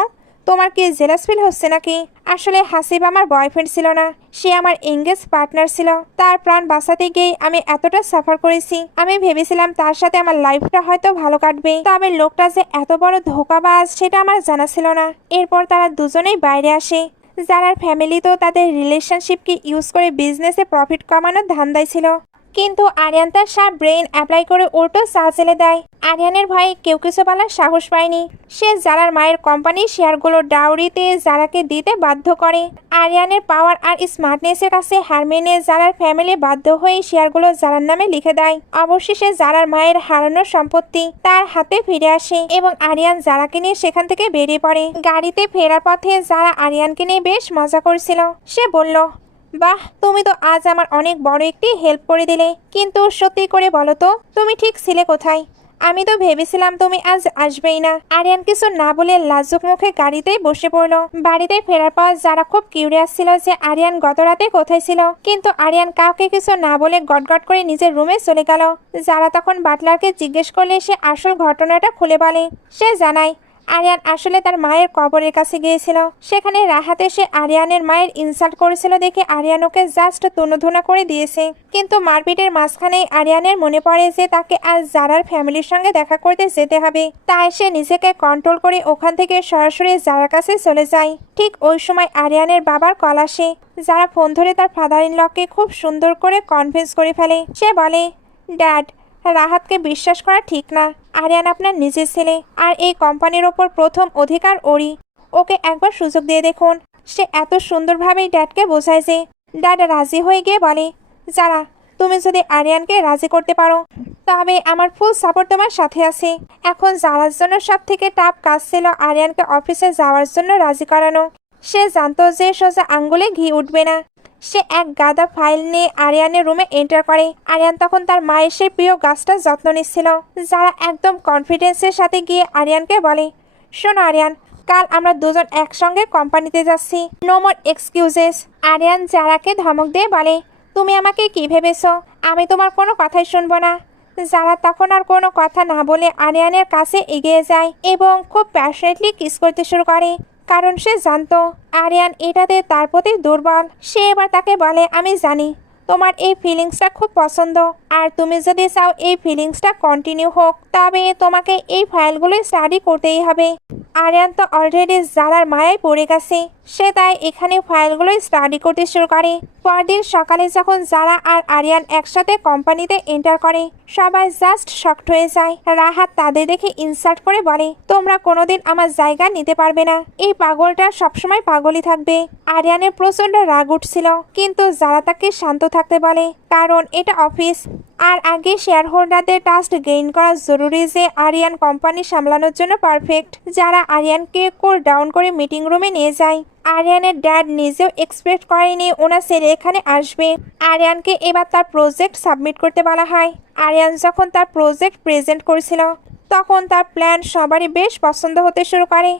তোমার কি জেলাস ফিল হচ্ছে নাকি? আসলে হাসিব আমার বয়ফ্রেন্ড ছিল না, সে আমার এঙ্গেজ পার্টনার ছিল। তার প্রাণ বাঁচাতে গিয়ে আমি এতটা সাফার করেছি। আমি ভেবেছিলাম তার সাথে আমার লাইফটা হয়তো ভালো কাটবে, তবে লোকটা যে এত বড় ধোঁকাবাজ সেটা আমার জানা ছিল না। এরপর তারা দুজনেই বাইরে আসে। যারার ফ্যামিলি তো তাদের রিলেশনশিপকে ইউজ করে বিজনেসে প্রফিট কামানোর ধান্দায় ছিল, কিন্তু আরিয়ান তার সব ব্রেইন অ্যাপ্লাই করে উল্টো চালে দেয়। আরিয়ানের ভয়ে কেউ কিছু বলার সাহস পায়নি। সে জারার মায়ের কোম্পানির শেয়ারগুলো ডাউরিতে জারাকে দিতে বাধ্য করে। আরিয়ানের পাওয়ার আর স্মার্টনেসের কাছে হার মেনে জারার ফ্যামিলি বাধ্য হয়ে শেয়ারগুলো জারার নামে লিখে দেয়। অবশেষে জারার মায়ের হারানোর সম্পত্তি তার হাতে ফিরে আসে এবং আরিয়ান জারাকে নিয়ে সেখান থেকে বেরিয়ে পড়ে। গাড়িতে ফেরার পথে জারা আরিয়ানকে নিয়ে বেশ মজা করছিল। সে বলল, বাহ, তুমি তো আজ আমার অনেক বড় একটি হেল্প করে দিলে। কিন্তু সত্যি করে বলো তো, তুমি ঠিক ছিলে কোথায়? আমি তো ভেবেছিলাম তুমি আজ আসবেই না। আরিয়ান কিছু না বলে লাজুক মুখে গাড়িতেই বসে পড়লো। বাড়িতে ফেরার পর যারা খুব কিউরিয়াস ছিল যে আরিয়ান গত রাতে কোথায় ছিল, কিন্তু আরিয়ান কাউকে কিছু না বলে গটগট করে নিজের রুমে চলে গেল। যারা তখন বাটলারকে জিজ্ঞেস করলে সে আসল ঘটনাটা খুলে বলে। সে জানায় আরিয়ান আসলে তার মায়ের কবরের কাছে গিয়েছিল। সেখানে রাহাত এসে আরিয়ানের মায়ের ইনসাল্ট করেছিল দেখে আরিয়ান ওকে জাস্ট তুনোধুনা করে দিয়েছে। কিন্তু মারপিটের মাঝখানেই আরিয়ানের মনে পড়ে যে তাকে আজ জারার ফ্যামিলির সঙ্গে দেখা করতে যেতে হবে। তাই সে নিজেকে কন্ট্রোল করে ওখান থেকে সরাসরি জারার কাছে চলে যায়। ঠিক ওই সময় আরিয়ানের বাবার কল আসে। যারা ফোন ধরে তার ফাদার ইন লকে খুব সুন্দর করে কনভিন্স করে ফেলে। সে বলে, ড্যাড, রাহাতকে বিশ্বাস করা ঠিক না। আরিয়ান আপনার নিজের ছেলে, আর এই কোম্পানির ওপর প্রথম অধিকার ওরই। ওকে একবার সুযোগ দিয়ে দেখুন। সে এত সুন্দরভাবেই ড্যাডকে বোঝায় যে ড্যাড রাজি হয়ে গিয়ে বলে, যারা তুমি যদি আরিয়ানকে রাজি করতে পারো তবে আমার ফুল সাপোর্ট তোমার সাথে আছে। এখন যারার জন্য সব থেকে টাফ কাজ ছিল আরিয়ানকে অফিসে যাওয়ার জন্য রাজি করানো। সে জানতো যে সোজা আঙ্গুলে ঘি উঠবে না। সে এক গাদা ফাইল নিয়ে আরিয়ানের রুমে এন্টার করে। আরিয়ান তখন তার মায়ের সেই প্রিয় গাছটার যত্ন নিচ্ছিল। যারা একদম কনফিডেন্সের সাথে গিয়ে আরিয়ানকে বলে, শোনো আরিয়ান, কাল আমরা দুজন একসঙ্গে কোম্পানিতে যাচ্ছি, নো মোর এক্সকিউজেস। আরিয়ান যারাকে ধমক দিয়ে বলে, তুমি আমাকে কি ভেবেছো? আমি তোমার কোনো কথাই শুনবো না। যারা তখন আর কোনো কথা না বলে আরিয়ানের কাছে এগিয়ে যায় এবং খুব প্যাশনেটলি কিস করতে শুরু করে, কারণ সে জানতো আরিয়ান এটাতে তার প্রতি দুর্বল। সে এবার তাকে বলে, আমি জানি তোমার এই ফিলিংসটা খুব পছন্দ, আর তুমি যদি চাও এই ফিলিংসটা কন্টিনিউ হোক তবে তোমাকে এই ফাইলগুলো স্টাডি করতেই হবে। আরিয়ান তো অলরেডি জারার মায়ায় পড়ে গেছে, সে তাই এখানে ফাইলগুলো স্টাডি করতে শুরু করে। পরদিন সকালে যখন জারা আর আরিয়ান একসাথে কোম্পানিতে এন্টার করে, সবাই জাস্ট শকড হয়ে যায়। রাহাত তাদের দেখে ইনসাল্ট করে বলে, তোমরা কোনোদিন আমার জায়গা নিতে পারবে না, এই পাগলটা সবসময় পাগলই থাকবে। আরিয়ানের প্রচন্ড রাগ উঠছিল, কিন্তু জারা তাকে শান্ত থাকতে বলে, কারণ এটা অফিস আর আগে শেয়ার হোল্ডারদের ট্রাস্ট গেইন করা জরুরি যে আরিয়ান কোম্পানি সামলানোর জন্য পারফেক্ট। যারা আরিয়ানকে কুল ডাউন করে মিটিং রুমে নিয়ে যায়। আরিয়ানের ড্যাড নিজেও এক্সপেক্ট করেনি ওনার ছেলে এখানে আসবে। আরিয়ানকে এবার তার প্রজেক্ট সাবমিট করতে বলা হয়। আরিয়ান যখন তার প্রজেক্ট প্রেজেন্ট করছিল তখন তার প্ল্যান সবারই বেশ পছন্দ হতে শুরু করে।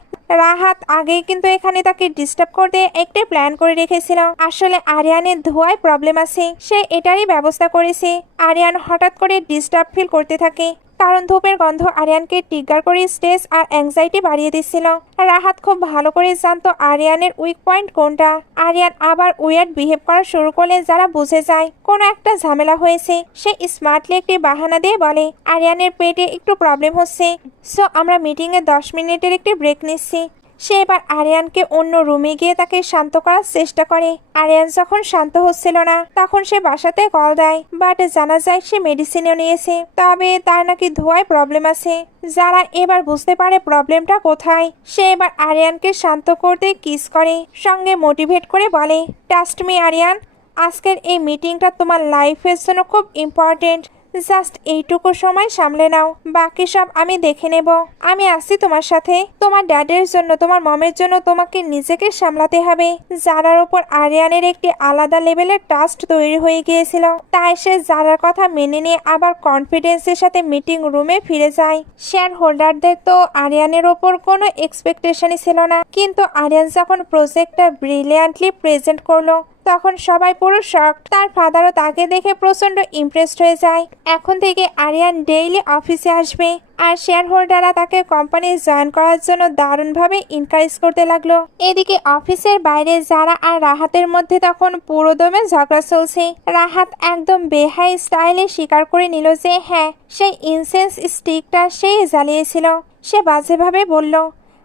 রাহাত আগেই কিন্তু এখানে তাকে ডিস্টার্ব করতে একটি প্ল্যান করে রেখেছিল। আসলে আরিয়ানের ধোঁয়ায় প্রবলেম আছে, সে এটারই ব্যবস্থা করেছে। আরিয়ান হঠাৎ করে ডিস্টার্ব ফিল করতে থাকে, কারণ ধূপের গন্ধ আরিয়ানকে ট্রিগার করে স্ট্রেস আর অ্যাংজাইটি বাড়িয়ে দিচ্ছিল। রাহাত খুব ভালো করে জানতো আরিয়ানের উইক পয়েন্ট কোনটা। আরিয়ান আবার উইয়ার্ড বিহেভ করা শুরু করলে যারা বুঝে যায় কোনো একটা ঝামেলা হয়েছে, সে স্মার্টলি একটি বাহানা দিয়ে বলে আরিয়ানের পেটে একটু প্রবলেম হচ্ছে, সো আমরা মিটিংয়ে 10 মিনিটের একটি ব্রেক নিচ্ছি। সে এবার আরিয়ানকে অন্য রুমে গিয়ে তাকে শান্ত করার চেষ্টা করে। আরিয়ান যখন শান্ত হচ্ছিল না তখন সে বাসাতে কল দেয়, বাট জানা যায় সে মেডিসিনও নিয়েছে, তবে তার নাকি ধোঁয়ায় প্রবলেম আছে। যারা এবার বুঝতে পারে প্রবলেমটা কোথায়, সে এবার আরিয়ানকে শান্ত করতে কিস করে, সঙ্গে মোটিভেট করে বলে, ট্রাস্ট মি আরিয়ান, আজকের এই মিটিংটা তোমার লাইফের জন্য খুব ইম্পর্টেন্ট। জাস্ট এইটুকু সময় সামলে নাও, বাকি সব আমি দেখে নেব। আমি আসছি তোমার সাথে। তোমার ড্যাডের জন্য, তোমার মমের জন্য তোমাকে নিজেকে সামলাতে হবে। জারার ওপর আরিয়ানের একটি আলাদা লেভেলের ট্রাস্ট তৈরি হয়ে গিয়েছিল, তাই সে জারার কথা মেনে নিয়ে আবার কনফিডেন্সের সাথে মিটিং রুমে ফিরে যায়। শেয়ার হোল্ডারদের তো আরিয়ানের ওপর কোনো এক্সপেকটেশনই ছিল না, কিন্তু আরিয়ান যখন প্রজেক্টটা ব্রিলিয়ান্টলি প্রেজেন্ট করলো তখন সবাই পুরো শকড। তার ফাদারও তাকে দেখে প্রচন্ড ইমপ্রেসড হয়ে যায়। এখন থেকে আরিয়ান ডেইলি অফিসে আসবে, আর শেয়ার হোল্ডাররা তাকে কোম্পানি জয়েন করার জন্য দারুণভাবে এনকারেজ করতে লাগলো। এদিকে অফিসের বাইরে যারা আর রাহাতের মধ্যে তখন পুরোদমে ঝগড়া চলছে। রাহাত একদম বেহাই স্টাইলে স্বীকার করে নিল যে হ্যাঁ, সেই ইনসেন্স স্টিকটা সেই জ্বালিয়েছিল। সে বাজেভাবে বলল,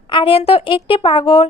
আরিয়ান তো একটি পাগল,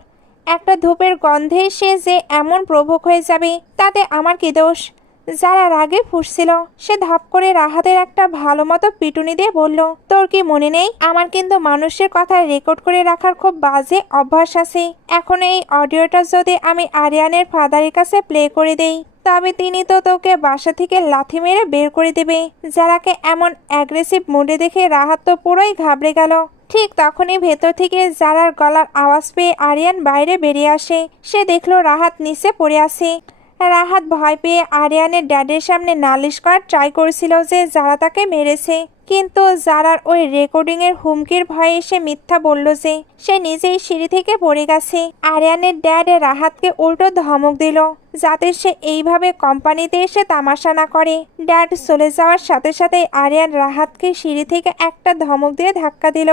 একটা ধূপের গন্ধে সে যে এমন প্রভোক হয়ে যাবে তাতে আমার কি দোষ। যারা রাগে ফুঁসছিল সে ধাপ করে রাহাতের একটা ভালো মতো পিটুনি দিয়ে বলল, তোর কি মনে নেই আমার কিন্তু মানুষের কথা রেকর্ড করে রাখার খুব বাজে অভ্যাস আছে। এখন এই অডিওটা যদি আমি আরিয়ানের ফাদারের কাছে প্লে করে দেই তবে তিনি তো তোকে বাসা থেকে লাথি মেরে বের করে দেবে। যারাকে এমন অ্যাগ্রেসিভ মুডে দেখে রাহাত তো পুরোই ঘাবড়ে গেল। ঠিক তখনই ভেতর থেকে জারার গলার আওয়াজ পেয়ে আরিয়ান বাইরে বেরিয়ে আসে। সে দেখলো রাহাত নিচে পড়ে আছে। রাহাত ভয় পেয়ে আরিয়ানের ড্যাডের সামনে নালিশ করার ট্রাই করেছিল যে যারা তাকে মেরেছে, কিন্তু জারার ওই রেকর্ডিংয়ের হুমকির ভয়ে সে মিথ্যা বলল যে সে নিজেই সিঁড়ি থেকে পড়ে গেছে। আরিয়ানের ড্যাড রাহাতকে উল্টো ধমক দিল যাতে সে এইভাবে কোম্পানিতে এসে তামাশা না করে। ড্যাড চলে যাওয়ার সাথে সাথে আরিয়ান রাহাতকে সিঁড়ি থেকে একটা ধমক দিয়ে ধাক্কা দিল,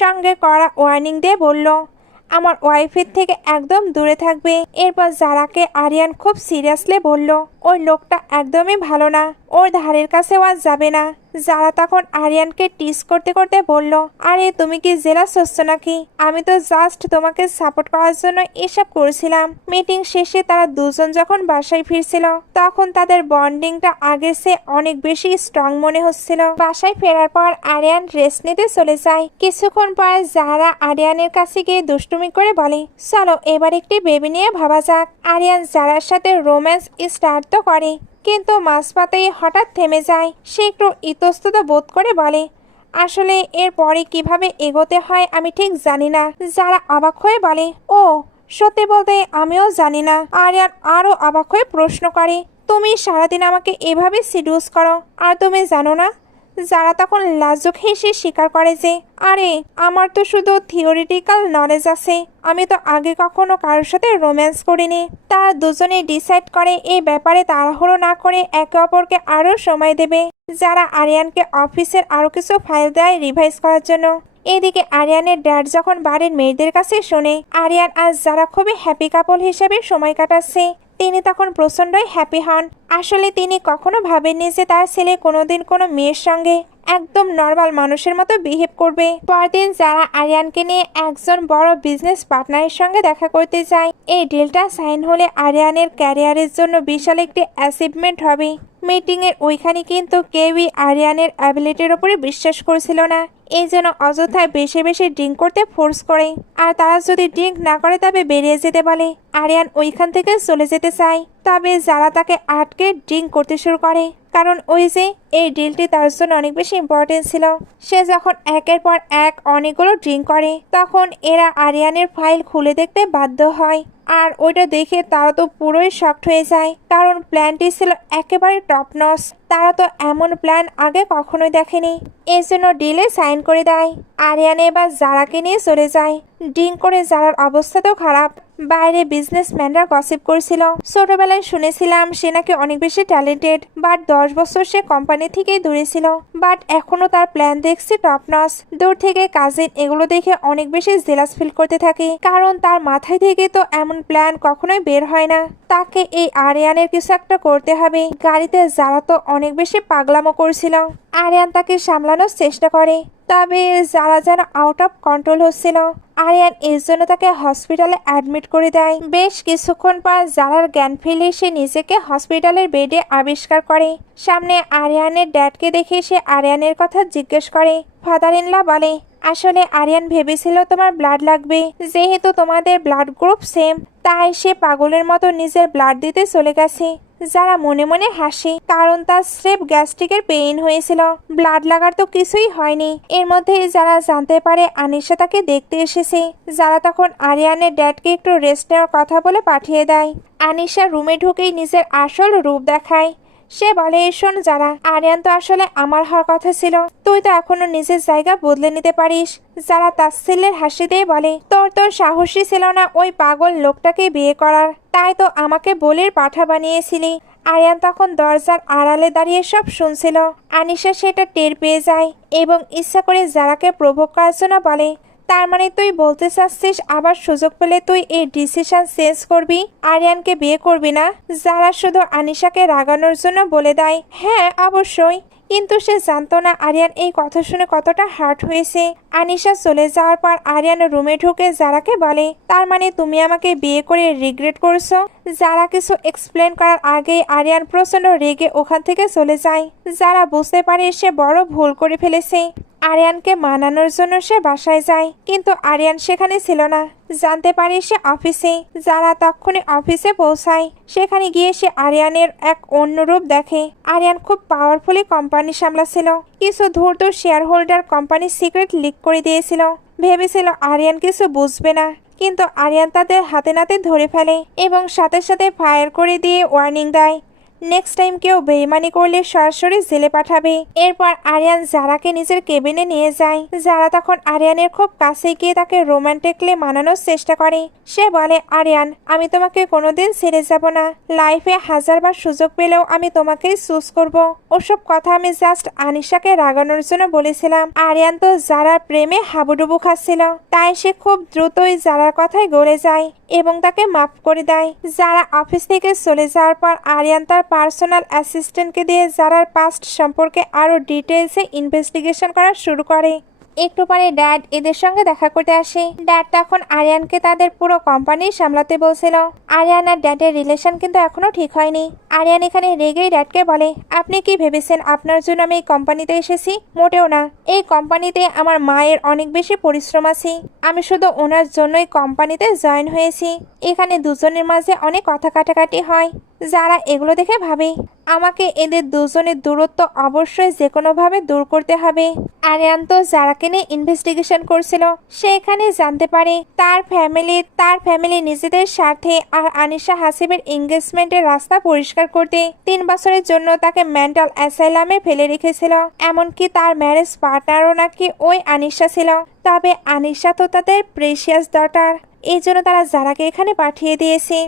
সঙ্গে কড়া ওয়ার্নিং দিয়ে বলল, আমার ওয়াইফের থেকে একদম দূরে থাকবে। এরপর জারাকে আরিয়ান খুব সিরিয়াসলি বলল, ওই লোকটা একদমই ভালো না, ওর ধারের কাছেও আজ যাবে না। যারা তখন আরিয়ানকে টিস করতে করতে বলল, আরে তুমি কি জেলাস হচ্ছ নাকি? আমি তো জাস্ট তোমাকে সাপোর্ট করার জন্য এসব করেছিলাম। মিটিং শেষে তারা দুজন যখন বাসায় ফিরছিল তখন তাদের বন্ডিংটা আগের চেয়ে অনেক বেশি স্ট্রং মনে হচ্ছিল। বাসায় ফেরার পর আরিয়ান রেস্ট নিতে চলে যায়। কিছুক্ষণ পর যারা আরিয়ানের কাছে গিয়ে দুষ্টুমি করে বলে, চলো এবার একটি বেবি নিয়ে ভাবা যাক। আরিয়ান যারার সাথে রোম্যান্স স্টার্ট তো করে, কিন্তু মাঝপথেই হঠাৎ থেমে যায়। সে একটু ইতস্তত বোধ করে বলে, আসলে এর পরে কিভাবে এগোতে হয় আমি ঠিক জানি না। যারা অবাক হয়ে বলে, ও সত্যি বলতে আমিও জানি না। আরিয়ান আরো অবাক হয়ে প্রশ্ন করে, তুমি সারাদিন আমাকে এভাবে সিডিউস করো আর তুমি জানো না? যারা তখন লাজুক হেসে স্বীকার করে যে আরে আমার তো শুধু থিওরিটিক্যাল নলেজ আছে, আমি তো আগে কখনো কারোর সাথে রোম্যান্স করিনি। তারা দুজনেই ডিসাইড করে এই ব্যাপারে তাড়াহুড়ো না করে একে অপরকে আরও সময় দেবে। যারা আরিয়ানকে অফিসের আরও কিছু ফাইল দেয় রিভাইজ করার জন্য। এদিকে আরিয়ানের ড্যাড যখন বাড়ির মেয়েদের কাছে শোনে আরিয়ান আজ যারা খুবই হ্যাপি কাপল হিসেবে সময় কাটাচ্ছে, তিনি তখন প্রচণ্ডই হ্যাপি হন। আসলে তিনি কখনো ভাবেননি যে তার ছেলে কোনোদিন কোনো মেয়ের সঙ্গে একদম নর্মাল মানুষের মতো বিহেভ করবে। পরদিন যারা আরিয়ানকে নিয়ে একজন বড় বিজনেস পার্টনারের সঙ্গে দেখা করতে যায়। এই ডিলটা সাইন হলে আরিয়ানের ক্যারিয়ারের জন্য বিশাল একটি অ্যাচিভমেন্ট হবে। মিটিংয়ের ওইখানে কিন্তু কেউই আরিয়ানের অ্যাবিলিটির ওপরে বিশ্বাস করছিল না। এই জন্য অযথায় বেশি বেশি ড্রিঙ্ক করতে ফোর্স করে, আর তারা যদি ড্রিঙ্ক না করে তবে বেরিয়ে যেতে বলে। আরিয়ান ওইখান থেকে চলে যেতে চায়, তবে যারা তাকে আটকে ড্রিঙ্ক করতে শুরু করে, কারণ ওই যে এই ডিলটি তার জন্য অনেক বেশি ইম্পর্টেন্ট ছিল। সে যখন একের পর এক অনেকগুলো ড্রিঙ্ক করে তখন এরা আরিয়ানের ফাইল খুলে দেখতে বাধ্য হয়। আর ওইটা দেখে তারা তো পুরোই শকড হয়ে যায়, কারণ প্ল্যানটি ছিল একেবারে টপ নচ। তারা তো এমন প্ল্যান আগে কখনোই দেখেনি। এর জন্য ডিলে সাইন করে দেয়। আরিয়ান এবার জারাকে নিয়ে চলে যায়। ড্রিঙ্ক করে জারার অবস্থা তো খারাপ। বাইরে বিজনেসম্যানরা গসিপ করছিল, ছোটবেলায় শুনেছিলাম সে নাকি অনেক বেশি ট্যালেন্টেড, বাট 10 বছর সে কোম্পানি থেকেই দূরে ছিল, বাট এখনো তার প্ল্যান দেখছি টপ নচ। দূর থেকে কাজিন এগুলো দেখে অনেক বেশি জেলাস ফিল করতে থাকে, কারণ তার মাথায় থেকে তো এমন প্ল্যান কখনোই বের হয় না। তাকে এই আরিয়ানের কিছু একটা করতে হবে। গাড়িতে যারা তো অনেক বেশি পাগলামো করছিল। আরিয়ান তাকে সামলানোর চেষ্টা করে, তবে যারা যেন আউট অফ কন্ট্রোল হচ্ছিল। আরিয়ান এর জন্য তাকে হসপিটালে অ্যাডমিট করে দেয়। বেশ কিছুক্ষণ পর যারার জ্ঞান ফিরে সে নিজেকে হসপিটালের বেডে আবিষ্কার করে। সামনে আরিয়ানের ড্যাডকে দেখে সে আরিয়ানের কথা জিজ্ঞেস করে। ফাদার ইন ল বলে, আসলে আরিয়ান ভেবেছিল তোমার ব্লাড লাগবে, যেহেতু তোমাদের ব্লাড গ্রুপ সেম, তাই সে পাগলের মতো নিজের ব্লাড দিতে চলে গেছে। যারা মনে মনে হাসি, কারণ তার স্রেফ গ্যাস্ট্রিকের পেইন হয়েছিল, ব্লাড লাগার তো কিছুই হয়নি। এর মধ্যে যারা জানতে পারে আনিশা তাকে দেখতে এসেছে। যারা তখন আরিয়ানের ড্যাডকে একটু রেস্ট নেওয়ার কথা বলে পাঠিয়ে দেয়। আনিশা রুমে ঢুকেই নিজের আসল রূপ দেখায়। সে বলে, শোন যারা, আরিয়ান তো আসলে আমার হওয়ার কথা ছিল, তুই তো এখনো নিজের জায়গা বদলে নিতে পারিস। যারা তাচ্ছিল্যের হাসি দিয়ে বলে, তোর সাহসী ছিল না ওই পাগল লোকটাকে বিয়ে করার, তাই তো আমাকে বলির পাঠা বানিয়েছিলি। আরিয়ান তখন দরজার আড়ালে দাঁড়িয়ে সব শুনছিল। আনিশা সেটা টের পেয়ে যায় এবং ইচ্ছা করে যারাকে প্রভোগ করার জন্য বলে, তার মানে তুই বলতে চাচ্ছিস আবার সুযোগ পেলে তুই এই ডিসিশন চেঞ্জ করবি, আরিয়ানকে বিয়ে করবি না? যারা শুধু আনিশাকে রাগানোর জন্য বলে দেয়, হ্যাঁ অবশ্যই। কিন্তু সে জানতো না আরিয়ান এই কথা শুনে কতটা হার্ট হয়েছে। আনিশা চলে যাওয়ার পর আরিয়ান রুমে ঢুকে যারাকে বলে, তার মানে তুমি আমাকে বিয়ে করে রিগ্রেট করছো? যারা কিছু এক্সপ্লেন করার আগেই আরিয়ান প্রচন্ড রেগে ওখান থেকে চলে যায়। যারা বুঝতে পারে সে বড় ভুল করে ফেলেছে। আরিয়ানকে মানানোর জন্য সে বাসায় যায়, কিন্তু আরিয়ান সেখানে ছিল না। জানতে পারে সে অফিসে। যারা তখনই অফিসে পৌঁছায়, সেখানে গিয়ে সে আরিয়ানের এক অন্য রূপ দেখে। আরিয়ান খুব পাওয়ারফুলি কোম্পানি সামলাছিল। কিছু ধূর্ত শেয়ার হোল্ডার কোম্পানির সিক্রেট লিক করে দিয়েছিল। ভেবেছিল আরিয়ান কিছু বুঝবে না, কিন্তু আরিয়ান তাদের হাতে নাতে ধরে ফেলে এবং সাথে সাথে ফায়ার করে দিয়ে ওয়ার্নিং দেয়, নেক্সট টাইম কেউ বেইমানি করলে সরাসরি জেলে পাঠাবে। এরপর আরিয়ান জারাকে নিজের কেবিনে নিয়ে যায়। যারা তখন আরিয়ানের খুব কাছে গিয়ে তাকে রোমান্টিকলি মানানোর চেষ্টা করে। সে বলে, আরিয়ান, আমি তোমাকে কোনোদিন ছেড়ে যাব না। লাইফে হাজারবার সুযোগ পেলেও আমি তোমাকেই চুজ করব। ওসব কথা আমি জাস্ট আনিশাকে রাগানোর জন্য বলেছিলাম। আরিয়ান তো জারার প্রেমে হাবুডুবু খাচ্ছিল, তাই সে খুব দ্রুতই জারার কথায় গলে যায় এবং তাকে মাফ করে দেয়। যারা অফিস থেকে চলে যাওয়ার পর আরিয়ান তার পার্সোনাল অ্যাসিস্ট্যান্টকে দিয়ে জারার পাস্ট সম্পর্কে আরও ডিটেলসে ইনভেস্টিগেশন করা শুরু করে। একটু পরে ড্যাড এদের সঙ্গে দেখা করতে আসে। ড্যাড তখন আরিয়ানকে তাদের পুরো কোম্পানি সামলাতে বলছিল। আরিয়ান আর ড্যাডের রিলেশন কিন্তু এখনো ঠিক হয়নি। আরিয়ান এখানে রেগেই ড্যাডকে বলে, আপনি কি ভেবেছেন আপনার জন্য আমি এই কোম্পানিতে এসেছি? মোটেও না। এই কোম্পানিতে আমার মায়ের অনেক বেশি পরিশ্রম আছে। আমি শুধু ওনার জন্যই কোম্পানিতে জয়েন হয়েছি। এখানে দুজনের মাঝে অনেক কথা কাটাকাটি হয়। যারা এগুলো দেখে ভাবে আমাকে এদের দুজনের দূরত্ব অবশ্যই যে কোনোভাবে দূর করতে হবে। আরিয়ান তো যারাকে নিয়ে ইনভেস্টিগেশন করছিল, সে এখানে জানতে পারে তার ফ্যামিলি নিজেদের স্বার্থে আর আনিশা হাসিবের এঙ্গেজমেন্টের রাস্তা পরিষ্কার করতে 3 বছরের জন্য তাকে মেন্টাল অ্যাসাইলামে ফেলে রেখেছিল। এমনকি তার ম্যারেজ পার্টনারও নাকি ওই আনিশা ছিল। তবে আনিশা তো তাদের প্রেশিয়াস ডটার, এই জন্য তারা যারাকে এখানে পাঠিয়ে দিয়েছে।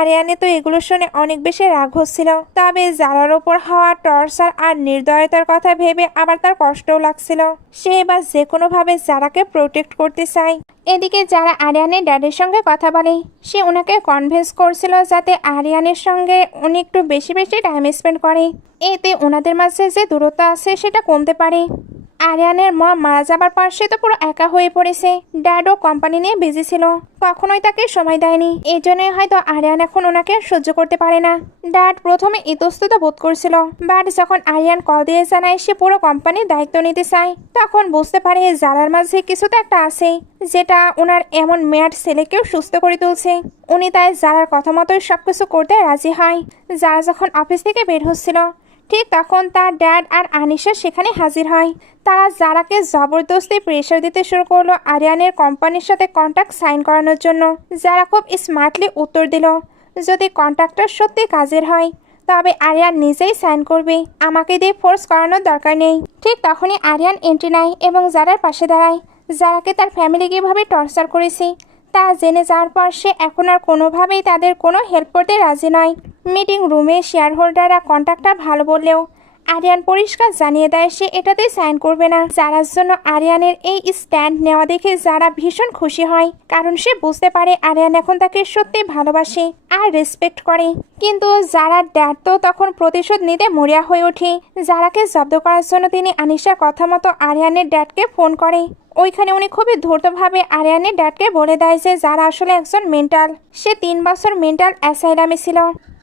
আরিয়ানে তো এগুলো শুনে অনেক বেশি রাগ হচ্ছিল। তবে জারার ওপর হওয়া টর্চার আর নির্দয়তার কথা ভেবে আবার তার কষ্টও লাগছিল। সে এবার যে কোনোভাবে জারাকে প্রোটেক্ট করতে চায়। এদিকে যারা আরিয়ানের ড্যাডের সঙ্গে কথা বলে, সে ওনাকে কনভিন্স করছিল যাতে আরিয়ানের সঙ্গে উনি একটু বেশি টাইম স্পেন্ড করে। এতে ওনাদের মাঝে যে দূরত্ব আছে সেটা কমতে পারে। আরিয়ানের মা মারা যাবার পর সে তো পুরো একা হয়ে পড়েছে। ড্যাডও কোম্পানি নিয়ে বিজি ছিল, কখনোই তাকে সময় দেয়নি। এই জন্যই হয়তো আরিয়ান এখন ওনাকে সহ্য করতে পারে না। ড্যাড প্রথমে ইতস্তত বোধ করছিল, বাট যখন আরিয়ান কল দিয়ে জানায় সে পুরো কোম্পানির দায়িত্ব নিতে চায়, তখন বুঝতে পারে জারার মাঝে কিছু তো একটা আছে, যেটা ওনার এমন মেয়ার ছেলেকেও সুস্থ করে তুলছে। উনি তাই জারার কথা মতোই সবকিছু করতে রাজি হয়। যারা যখন অফিস থেকে বের হচ্ছিল, ঠিক তখন তার ড্যাড আর আনিশা সেখানে হাজির হয়। তারা জারাকে জবরদস্তি প্রেশার দিতে শুরু করলো আরিয়ানের কোম্পানির সাথে কন্ট্রাক্ট সাইন করানোর জন্য। যারা খুব স্মার্টলি উত্তর দিল, যদি কন্ট্রাক্টটা সত্যি কাজের হয় তবে আরিয়ান নিজেই সাইন করবে, আমাকে দিয়ে ফোর্স করানোর দরকার নেই। ঠিক তখনই আরিয়ান এন্ট্রি নেয় এবং জারার পাশে দাঁড়ায়। জারাকে তার ফ্যামিলি কীভাবে টর্চার করেছে তা জেনে যাওয়ার পর সে এখন আর কোনোভাবেই তাদের কোনো হেল্প করতে রাজি নয়। মিটিং রুমে শেয়ার হোল্ডাররা কন্ট্রাক্টটা ভালো বললেও আরিয়ান পরিষ্কার জানিয়ে দেয় সে এটাতে সাইন করবে না। যারার জন্য আরিয়ানের এই স্ট্যান্ড নেওয়া দেখে যারা ভীষণ খুশি হয়, কারণ সে বুঝতে পারে আরিয়ান এখন তাকে সত্যি ভালোবাসে আর রেসপেক্ট করে। কিন্তু যারা ড্যাড তো তখন প্রতিশোধ নিতে মরিয়া হয়ে ওঠে। যারাকে জব্দ করার জন্য তিনি আনিশার কথা মতো আরিয়ানের ড্যাডকে ফোন করে। ওইখানে উনি খুবই ধূর্তভাবে আরিয়ানের ড্যাডকে বলে দেয় যে যারা আসলে একজন মেন্টাল, সে 3 বছর মেন্টাল অ্যাসাইলামে ছিল।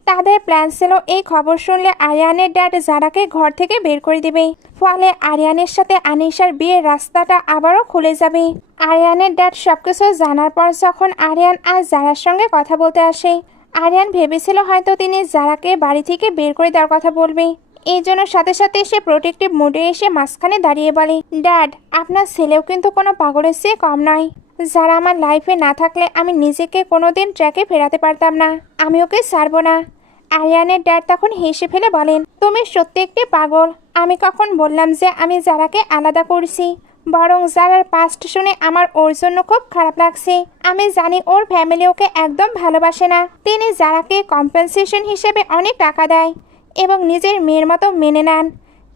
তাদের প্ল্যান ছিল এই খবর শুনলে আরিয়ানের ড্যাড জারাকে ঘর থেকে বের করে দিবে, ফলে আরিয়ানের সাথে আনিশার বিয়ের রাস্তাটা আবারও খুলে যাবে। আরিয়ানের ড্যাড সবকিছু জানার পর যখন আরিয়ান আর জারার সঙ্গে কথা বলতে আসে, আরিয়ান ভেবেছিল হয়তো তিনি জারাকে বাড়ি থেকে বের করে দেওয়ার কথা বলবে। এই জন্য সাথে সাথে সে প্রোটেক্টিভ মোডে এসে মাঝখানে দাঁড়িয়ে বলে, ড্যাড আপনার ছেলেও কিন্তু কোনো পাগলের চেয়ে কম নয়। যারা আমার লাইফে না থাকলে আমি নিজেকে কোনোদিন ট্র্যাকে ফেরাতে পারতাম না, আমি ওকে ছাড়বো না। আরিয়ানের ড্যাড তখন হেসে ফেলে বলেন, তুমি সত্যি একটি পাগল। আমি কখন বললাম যে আমি যারাকে আলাদা করছি? বরং যারার পাস্ট শুনে আমার ওর জন্য খুব খারাপ লাগছে। আমি জানি ওর ফ্যামিলি ওকে একদম ভালোবাসে না। তিনি যারাকে কম্পেনসেশন হিসেবে অনেক টাকা দেয় এবং নিজের মেয়ের মতো মেনে নেন।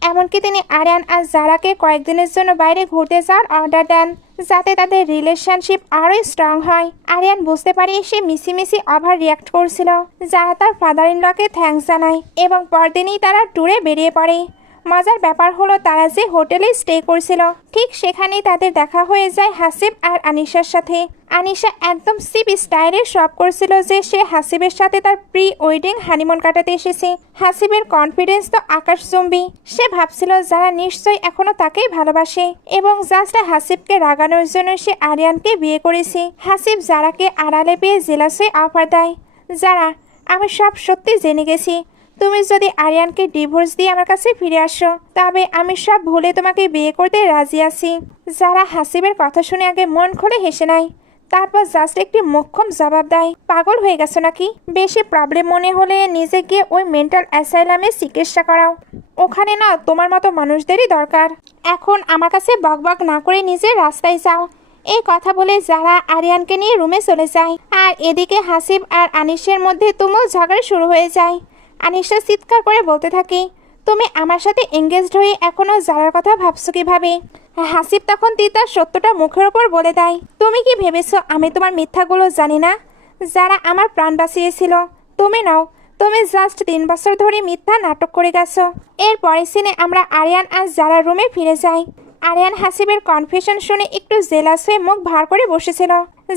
এমনকি তিনি আরিয়ান আর জারাকে কয়েকদিনের জন্য বাইরে ঘুরতে যাওয়ার অর্ডার দেন, যাতে তাদের রিলেশনশিপ আরও স্ট্রং হয়। আরিয়ান বুঝতে পারে সে মিশি ওভার রিয়াক্ট করছিল। যারা তার ফাদার ইন লকে থ্যাঙ্কস জানায় এবং পরদিনই তারা ট্যুরে বেরিয়ে পড়ে। মজার ব্যাপার হলো তারা যে হোটেলে স্টে করছিল ঠিক সেখানেই তাদের দেখা হয়ে যায় হাসিব আর আনিশার সাথে। আনিশা একদম সিপ স্টাইলে শপ করছিল যে সে হাসিবের সাথে তার প্রি ওয়েডিং হানিমুন কাটাতে এসেছে। হাসিবের কনফিডেন্স তো আকাশচুম্বী। সে ভাবছিল যারা নিশ্চয়ই এখনো তাকেই ভালোবাসে এবং জাস্ট হাসিবকে রাগানোর জন্য সে আরিয়ানকে বিয়ে করেছে। হাসিব যারাকে আড়ালে পেয়ে জেলাসে অফার দেয়, যারা আমি সব সত্যি জেনে গেছি। তুমি যদি আরিয়ানকে ডিভোর্স দিয়ে আমার কাছে ফিরে আসো তবে আমি সব ভুলে তোমাকে বিয়ে করতে রাজি আছি। যারা হাসিবের কথা শুনে আগে মন খুলে হেসে নেয়, তারপর জাস্ট একটি মোক্ষম জবাব দেয়, পাগল হয়ে গেছো নাকি? বেশি প্রবলেম মনে হলে নিজে গিয়ে ওই মেন্টাল অ্যাসাইলামে চিকিৎসা করাও। ওখানে না তোমার মতো মানুষদেরই দরকার। এখন আমার কাছে বকবক না করে নিজের রাস্তায় যাও। এই কথা বলে যারা আরিয়ানকে নিয়ে রুমে চলে যায়। আর এদিকে হাসিব আর আনিশের মধ্যে তুমুল ঝগড়া শুরু হয়ে যায়। আনিশা চিৎকার করে বলতে থাকে, তুমি আমার সাথে এঙ্গেজড হয়ে এখনো জারার কথা ভাবছো কিভাবে? হাসিব তখন তার সত্যটা মুখের ওপর বলে দেয়, তুমি কি ভেবেছো আমি তোমার মিথ্যাগুলো জানি না? যারা আমার প্রাণ বাঁচিয়েছিল তুমি নাও। তুমি জাস্ট 3 বছর ধরে মিথ্যা নাটক করে গেছো। এর পরের সিনে আমরা আরিয়ান আর জারার রুমে ফিরে যাই। আরিয়ান হাসিবের কনফেশন শুনে একটু জেলাস হয়ে মুখ ভার করে বসেছিল।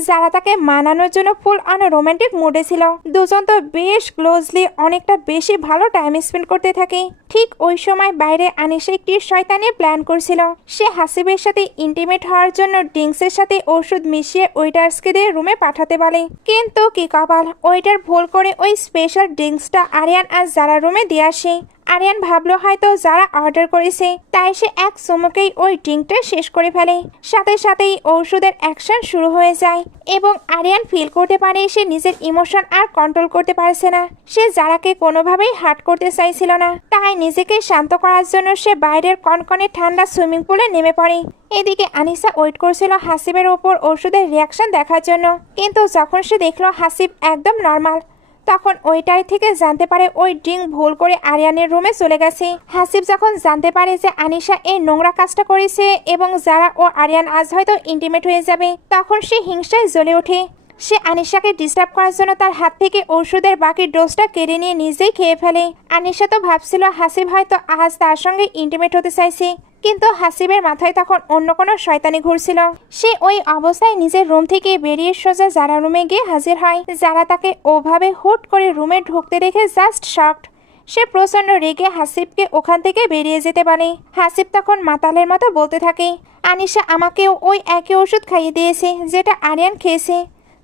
যারা তাকে মানানোর জন্য ফুল অন রোমান্টিক মুডে ছিল। দুজন তো বেশ ক্লোজলি অনেকটা বেশি ভালো টাইম স্পেন্ড করতে থাকে। ঠিক ওই সময় বাইরে আনিশা একটি শয়তানি প্ল্যান করছিল। সে হাসিবের সাথে ইন্টিমেট হওয়ার জন্য ড্রিঙ্কসের সাথে ওষুধ মিশিয়ে ওয়েটার্সকে দিয়ে রুমে পাঠাতে বলে। কিন্তু কি কপাল, ওয়েটার ভুল করে ওই স্পেশাল ড্রিঙ্কসটা আরিয়ান আর যারা রুমে দিয়ে আসে। আরিয়ান ভাবলো হয়তো যারা অর্ডার করেছে, তাই সে এক চুমুকেই ওই ড্রিঙ্কটা শেষ করে ফেলে। সাথে সাথেই ঔষধের অ্যাকশন শুরু হয়ে যায় এবং আরিয়ান ফিল করতে পারে সে নিজের ইমোশন আর কন্ট্রোল করতে পারছে না। সে যারাকে কোনোভাবেই হার্ট করতে চাইছিল না, তাই নিজেকে শান্ত করার জন্য সে বাইরের কনকনে ঠান্ডা সুইমিং পুলে নেমে পড়ে। এদিকে আনিসা ওয়েট করছিল হাসিবের ওপর ওষুধের রিয়াকশন দেখার জন্য, কিন্তু যখন সে দেখলো হাসিব একদম নর্মাল, তখন ওইটার থেকে জানতে পারে ওই ড্রিঙ্ক ভুল করে আরিয়ানের রুমে চলে গেছে। হাসিব যখন জানতে পারে যে আনিশা এই নোংরা কাজটা করেছে এবং যারা ও আরিয়ান আজ হয়তো ইন্টিমেট হয়ে যাবে, তখন সে হিংসায় জ্বলে ওঠে। সে আনিশাকে ডিস্টার্ব করার জন্য তার হাত থেকে ওষুধের বাকি ডোজটা কেড়ে নিয়ে নিজেই খেয়ে ফেলে। আনিশা তো ভাবছিল হাসিব হয়তো আজ তার সঙ্গে ইন্টিমেট হতে চাইছে, কিন্তু হাসিবের মাথায় তখন অন্য কোনো শয়তানি ঘুরছিল। সে ওই অবস্থায় নিজের রুম থেকে বেরিয়ে সোজা যারা রুমে গিয়ে হাজির হয়। যারা তাকে ওভাবে হুট করে রুমে ঢুকতে দেখে জাস্ট শকড। সে প্রচন্ড রেগে হাসিবকে ওখান থেকে বেরিয়ে যেতে বলে। হাসিব তখন মাতালের মতো বলতে থাকে, আনিশা আমাকেও ওই একই ওষুধ খাইয়ে দিয়েছে যেটা আরিয়ান খেয়েছে।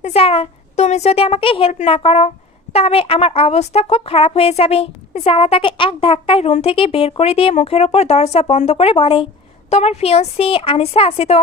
যারা, তুমি যদি আমাকে হেল্প না করো তবে আমার অবস্থা খুব খারাপ হয়ে যাবে। যারা তাকে এক ধাক্কায় রুম থেকে বের করে দিয়ে মুখের ওপর দরজা বন্ধ করে বলে, তোমার ফিয়ন্সি আনিসা আছে তো,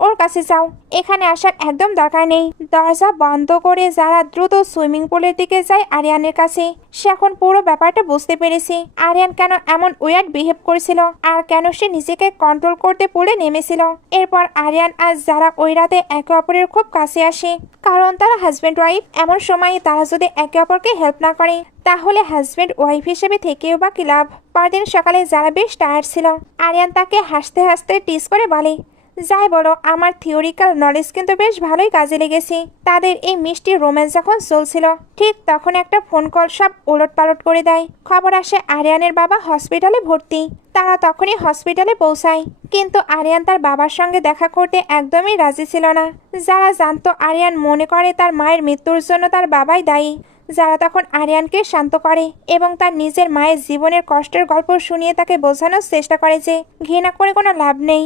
ওর কাছে যাও, এখানে আসার একদম দরকার নেই। দরজা বন্ধ করে যারা দ্রুত সুইমিং পুলের দিকে যায় আরিয়ানের কাছে। সে এখন পুরো ব্যাপারটা বুঝতে পেরেছে আরিয়ান কেন এমন ওয়ার্ড বিহেভ করেছিল আর কেন সে নিজেকে কন্ট্রোল করতে পুলে নেমেছিল। এরপর আরিয়ান আর যারা ওই রাতে একে অপরের খুব কাছে আসে, কারণ তারা হাজব্যান্ড ওয়াইফ। এমন সময় তারা যদি একে অপরকে হেল্প না করে তাহলে হাজব্যান্ড ওয়াইফ হিসেবে থেকেও বা কি লাভ। পরদিন সকালে যারা বেশ টায়ার্ড ছিল, আরিয়ান তাকে হাসতে হাসতে টিস করে বলে, যাই বলো আমার থিওরিক্যাল নলেজ কিন্তু বেশ ভালোই কাজে লেগেছে। তাদের এই মিষ্টি রোম্যান্স যখন চলছিল, ঠিক তখন একটা ফোন কল সব ওলট পালট করে দেয়। খবর আসে আরিয়ানের বাবা হসপিটালে ভর্তি। তারা তখনই হসপিটালে পৌঁছায়, কিন্তু আরিয়ান তার বাবার সঙ্গে দেখা করতে একদমই রাজি ছিল না। যারা জানতো আরিয়ান মনে করে তার মায়ের মৃত্যুর জন্য তার বাবাই দায়ী। যারা তখন আরিয়ানকে শান্ত করে এবং তার নিজের মায়ের জীবনের কষ্টের গল্প শুনিয়ে তাকে বোঝানোর চেষ্টা করে যে ঘৃণা করে কোনো লাভ নেই।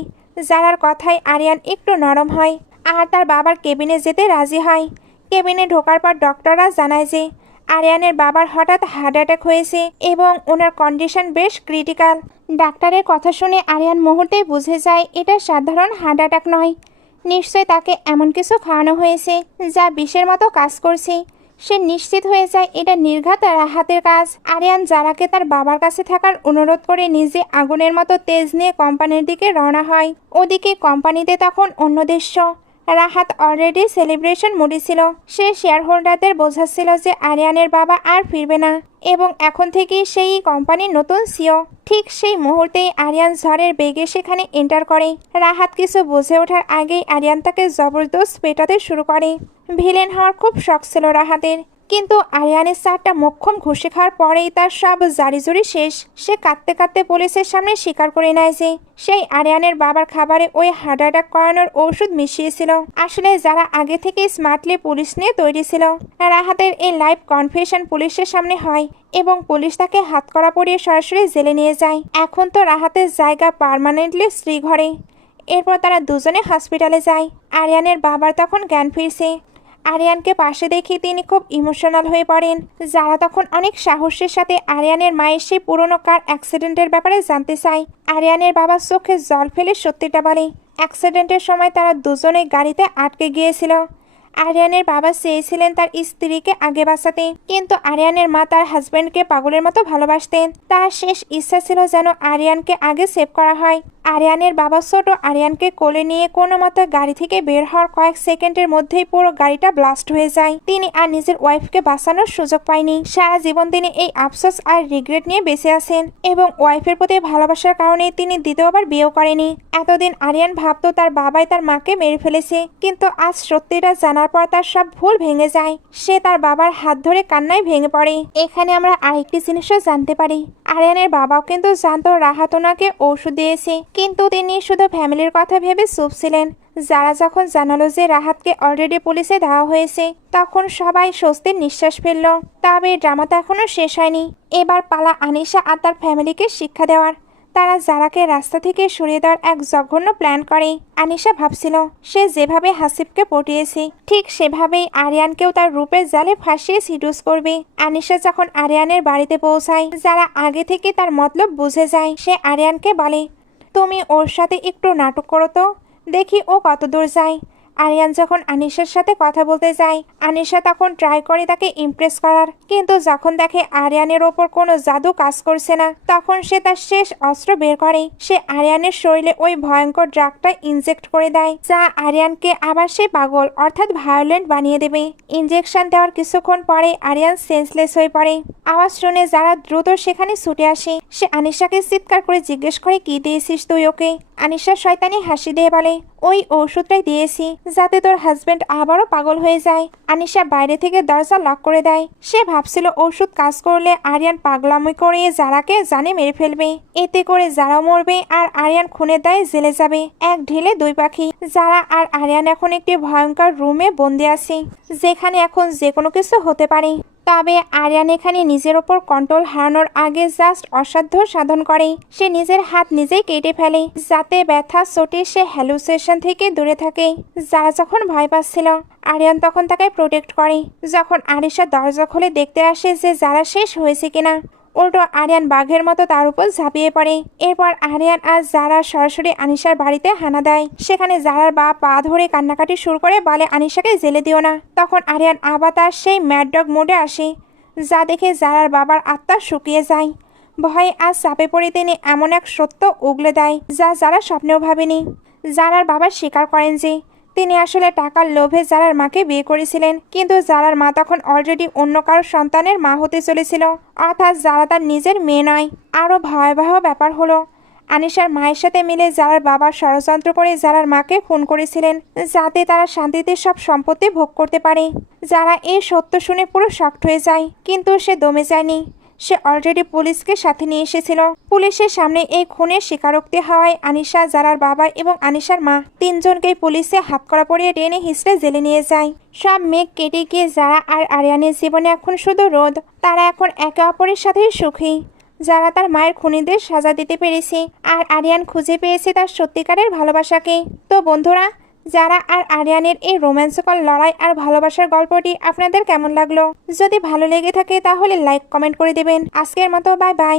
যারার কথায় আরিয়ান একটু নরম হয় আর তার বাবার কেবিনে যেতে রাজি হয়। কেবিনে ঢোকার পর ডক্টররা জানায় যে আরিয়ানের বাবার হঠাৎ হার্ট অ্যাটাক হয়েছে এবং ওনার কন্ডিশন বেশ ক্রিটিক্যাল। ডাক্তারের কথা শুনে আরিয়ান মুহূর্তেই বুঝে যায় এটা সাধারণ হার্ট অ্যাটাক নয়, নিশ্চয় তাকে এমন কিছু খাওয়ানো হয়েছে যা বিষের মতো কাজ করছে। সে নিশ্চিত হয়ে যায় এটা নির্ঘাত রাহাতের কাজ। আরিয়ান যারাকে তার বাবার কাছে থাকার অনুরোধ করে নিজে আগুনের মতো তেজ নিয়ে কোম্পানির দিকে রওনা হয়। ওদিকে কোম্পানিতে তখন অন্য দৃশ্য। রাহাত অলরেডি সেলিব্রেশন মুডে ছিল। সে শেয়ার হোল্ডারদের বোঝাচ্ছিল যে আরিয়ানের বাবা আর ফিরবে না এবং এখন থেকেই সেই কোম্পানির নতুন সিও। ঠিক সেই মুহূর্তেই আরিয়ান ঝড়ের বেগে সেখানে এন্টার করে। রাহাত কিছু বুঝে ওঠার আগেই আরিয়ান তাকে জবরদস্ত পেটাতে শুরু করে। ভিলেন হওয়ার খুব শখ ছিল রাহাতের, কিন্তু আরিয়ানের 4টা মোক্ষম ঘুষি খাওয়ার পরেই তার সব জারিজুরি শেষ। সে কাঁদতে কাঁদতে পুলিশের সামনে স্বীকার করে নেয় যে সেই আরিয়ানের বাবার খাবারে ওই হার্ট অ্যাটাক করানোর ওষুধ মিশিয়েছিল। আসলে যারা আগে থেকে স্মার্টলি পুলিশ নিয়ে তৈরি ছিল। রাহাতের এই লাইভ কনফেশন পুলিশের সামনে হয় এবং পুলিশ তাকে হাতকড়া পরিয়ে সরাসরি জেলে নিয়ে যায়। এখন তো রাহাতের জায়গা পার্মানেন্টলি শ্রীঘরে। এরপর তারা দুজনে হসপিটালে যায়। আরিয়ানের বাবার তখন জ্ঞান ফিরছে। আরিয়ানকে পাশে দেখে তিনি খুব ইমোশনাল হয়ে পড়েন। যারা তখন অনেক সাহসের সাথে আরিয়ানের মায়ের সেই পুরনো কার অ্যাক্সিডেন্টের ব্যাপারে জানতে চায়। আরিয়ানের বাবার চোখে জল ফেলে সত্যিটা বলে অ্যাক্সিডেন্টের সময় তারা দুজনে গাড়িতে আটকে গিয়েছিল। আরিয়ানের বাবা চেয়েছিলেন তার স্ত্রীকে আগে বাঁচাতে, কিন্তু আরিয়ানের মা তার হাজব্যান্ডকে পাগলের মতো ভালোবাসতেন। তার শেষ ইচ্ছা ছিল যেন আরিয়ানকে আগে সেভ করা হয়। আরিয়ানের বাবা ছোট আরিয়ানকে কোলে নিয়ে কোনো মতো গাড়ি থেকে বের হওয়ার কয়েক সেকেন্ডের মধ্যেই পুরো গাড়িটা ব্লাস্ট হয়ে যায়। তিনি আর নিজের ওয়াইফকে বাঁচানোর সুযোগ পায়নি। সারা জীবন তিনি এই আফসোস আর রিগ্রেট নিয়ে বেঁচে আছেন এবং ওয়াইফের প্রতি ভালোবাসার কারণে তিনি দ্বিতীয়বার বিয়েও করেনি। এতদিন আরিয়ান ভাবতো তার বাবাই তার মাকে মেরে ফেলেছে, কিন্তু আজ সত্যিটা জানার পর তার সব ভুল ভেঙে যায়। সে তার বাবার হাত ধরে কান্নায় ভেঙে পড়ে। এখানে আমরা আরেকটি জিনিসও জানতে পারি, আরিয়ানের বাবাও কিন্তু জানতো রাহাত ওনাকে ঔষধ দিয়েছে, কিন্তু তিনি শুধু ফ্যামিলির কথা ভেবে চুপ ছিলেন। যারা যখন জানালো যে রাহাতকে অলরেডি পুলিশে দেওয়া হয়েছে, তখন সবাই স্বস্তির নিঃশ্বাস ফেলল। তবে ড্রামাটা এখনো শেষ হয়নি। এবার পালা আনিশা আর তার ফ্যামিলিকে শিক্ষা দেওয়ার। তারা যারাকে রাস্তা থেকে সরিয়ে দেওয়ার এক জঘন্য প্ল্যান করে। আনিশা ভাবছিল সে যেভাবে হাসিবকে পটিয়েছে, ঠিক সেভাবেই আরিয়ানকেও তার রূপের জালে ফাঁসিয়ে সিডুস করবে। আনিশা যখন আরিয়ানের বাড়িতে পৌঁছায়, যারা আগে থেকে তার মতলব বুঝে যায়, সে আরিয়ানকে বলে, তুমি ওর সাথে একটু নাটক করো তো, দেখি ও কত দূর যায়। আরিয়ান যখন আনিশার সাথে কথা বলতে যায়, আনিশা তখন ট্রাই করে তাকে ইমপ্রেস করার, কিন্তু যখন দেখে আরিয়ানের ওপর কোনো জাদু কাজ করছে না, তখন সে তার শেষ অস্ত্র বের করে। সে আরিয়ানের শরীরে ওই ভয়ঙ্কর ড্রাগটা ইনজেক্ট করে দেয়, যা আরিয়ানকে আবার সে পাগল অর্থাৎ ভায়োলেন্ট বানিয়ে দেবে। ইনজেকশন দেওয়ার কিছুক্ষণ পরে আরিয়ান সেন্সলেস হয়ে পড়ে। আওয়াজ শুনে যারা দ্রুত সেখানে ছুটে আসে। সে আনিশাকে চিৎকার করে জিজ্ঞেস করে, কি দিয়েছিস তুই ওকে? আনিশা শয়তানি হাসি দিয়ে বলে, ওই ওষুধটাই দিয়েছি যাতে তোর হাজবেন্ড আবারও পাগল হয়ে যায়। আনিশা বাইরে থেকে দরজা লক করে দেয়। সে ভাবছিল ওষুধ কাজ করলে আরিয়ান পাগলামি করে যারাকে জানে মেরে ফেলবে, এতে করে যারা মরবে আর আরিয়ান খুনের দায়ে জেলে যাবে। এক ঢিলে দুই পাখি। যারা আর আরিয়ান এখন একটি ভয়ঙ্কর রুমে বন্দি আছে, যেখানে এখন যে কোনো কিছু হতে পারে। তবে আরিয়ান এখানে নিজের ওপর কন্ট্রোল হারানোর আগে জাস্ট অসাধ্য সাধন করে। সে নিজের হাত নিজেই কেটে ফেলে, যাতে ব্যথা চোটে সে হ্যালুসিনেশন থেকে দূরে থাকে। যারা যখন ভয় পাচ্ছিল, আরিয়ান তখন তাকে প্রোটেক্ট করে। যখন আরিশা দরজা খুলে দেখতে আসে যে যারা শেষ হয়েছে কিনা, উল্টো আরিয়ান বাঘের মতো তার উপর ঝাঁপিয়ে পড়ে। এরপর আরিয়ান আর যারা সরাসরি আনিশার বাড়িতে হানা দেয়। সেখানে যারার পা ধরে কান্নাকাটি শুরু করে, বলে আনিশাকে জেলে দিও না। তখন আরিয়ান আবার তার সেই ম্যাডডগ মোডে আসে, যা দেখে যারার বাবার আত্মা শুকিয়ে যায়। ভয়ে আজ চাপে পড়ে তিনি এমন এক সত্য উগলে দেয়, যা যারা স্বপ্নেও ভাবেনি। যারার বাবা স্বীকার করেন যে তিনি আসলে টাকার লোভে জারার মাকে বিয়ে করেছিলেন, কিন্তু জারার মা তখন অলরেডি অন্য কারো সন্তানের মা হতে চলেছিল, অর্থাৎ যারা তার নিজের মেয়ে নয়। আরও ভয়াবহ ব্যাপার হলো, আনিশার মায়ের সাথে মিলে জারার বাবা ষড়যন্ত্র করে জারার মাকে খুন করেছিলেন, যাতে তারা শান্তিতে সব সম্পত্তি ভোগ করতে পারে। যারা এই সত্য শুনে পুরো শকড হয়ে যায়, কিন্তু সে দমে যায়নি। সে অলরেডি পুলিশকে সাথে নিয়ে এসেছিল। পুলিশের সামনে এই খুনের স্বীকারোক্তি হওয়ায় আনিশা, জারার বাবা এবং আনিশার মা তিনজনকেই পুলিশে হাতকড়া পরিয়ে টেনে হিঁচড়ে জেলে নিয়ে যায়। সব মেঘ কেটে গিয়ে যারা আর আরিয়ানের জীবনে এখন শুধু রোদ। তারা এখন একে অপরের সাথে সুখী। যারা তার মায়ের খুনিদের সাজা দিতে পেরেছে, আর আরিয়ান খুঁজে পেয়েছে তার সত্যিকারের ভালোবাসাকে। তো বন্ধুরা, যারা আর আরিয়ানের এই রোম্যান্সকল লড়াই আর ভালোবাসার গল্পটি আপনাদের কেমন লাগলো? যদি ভালো লেগে থাকে তাহলে লাইক কমেন্ট করে দেবেন। আজকের মতো বাই বাই।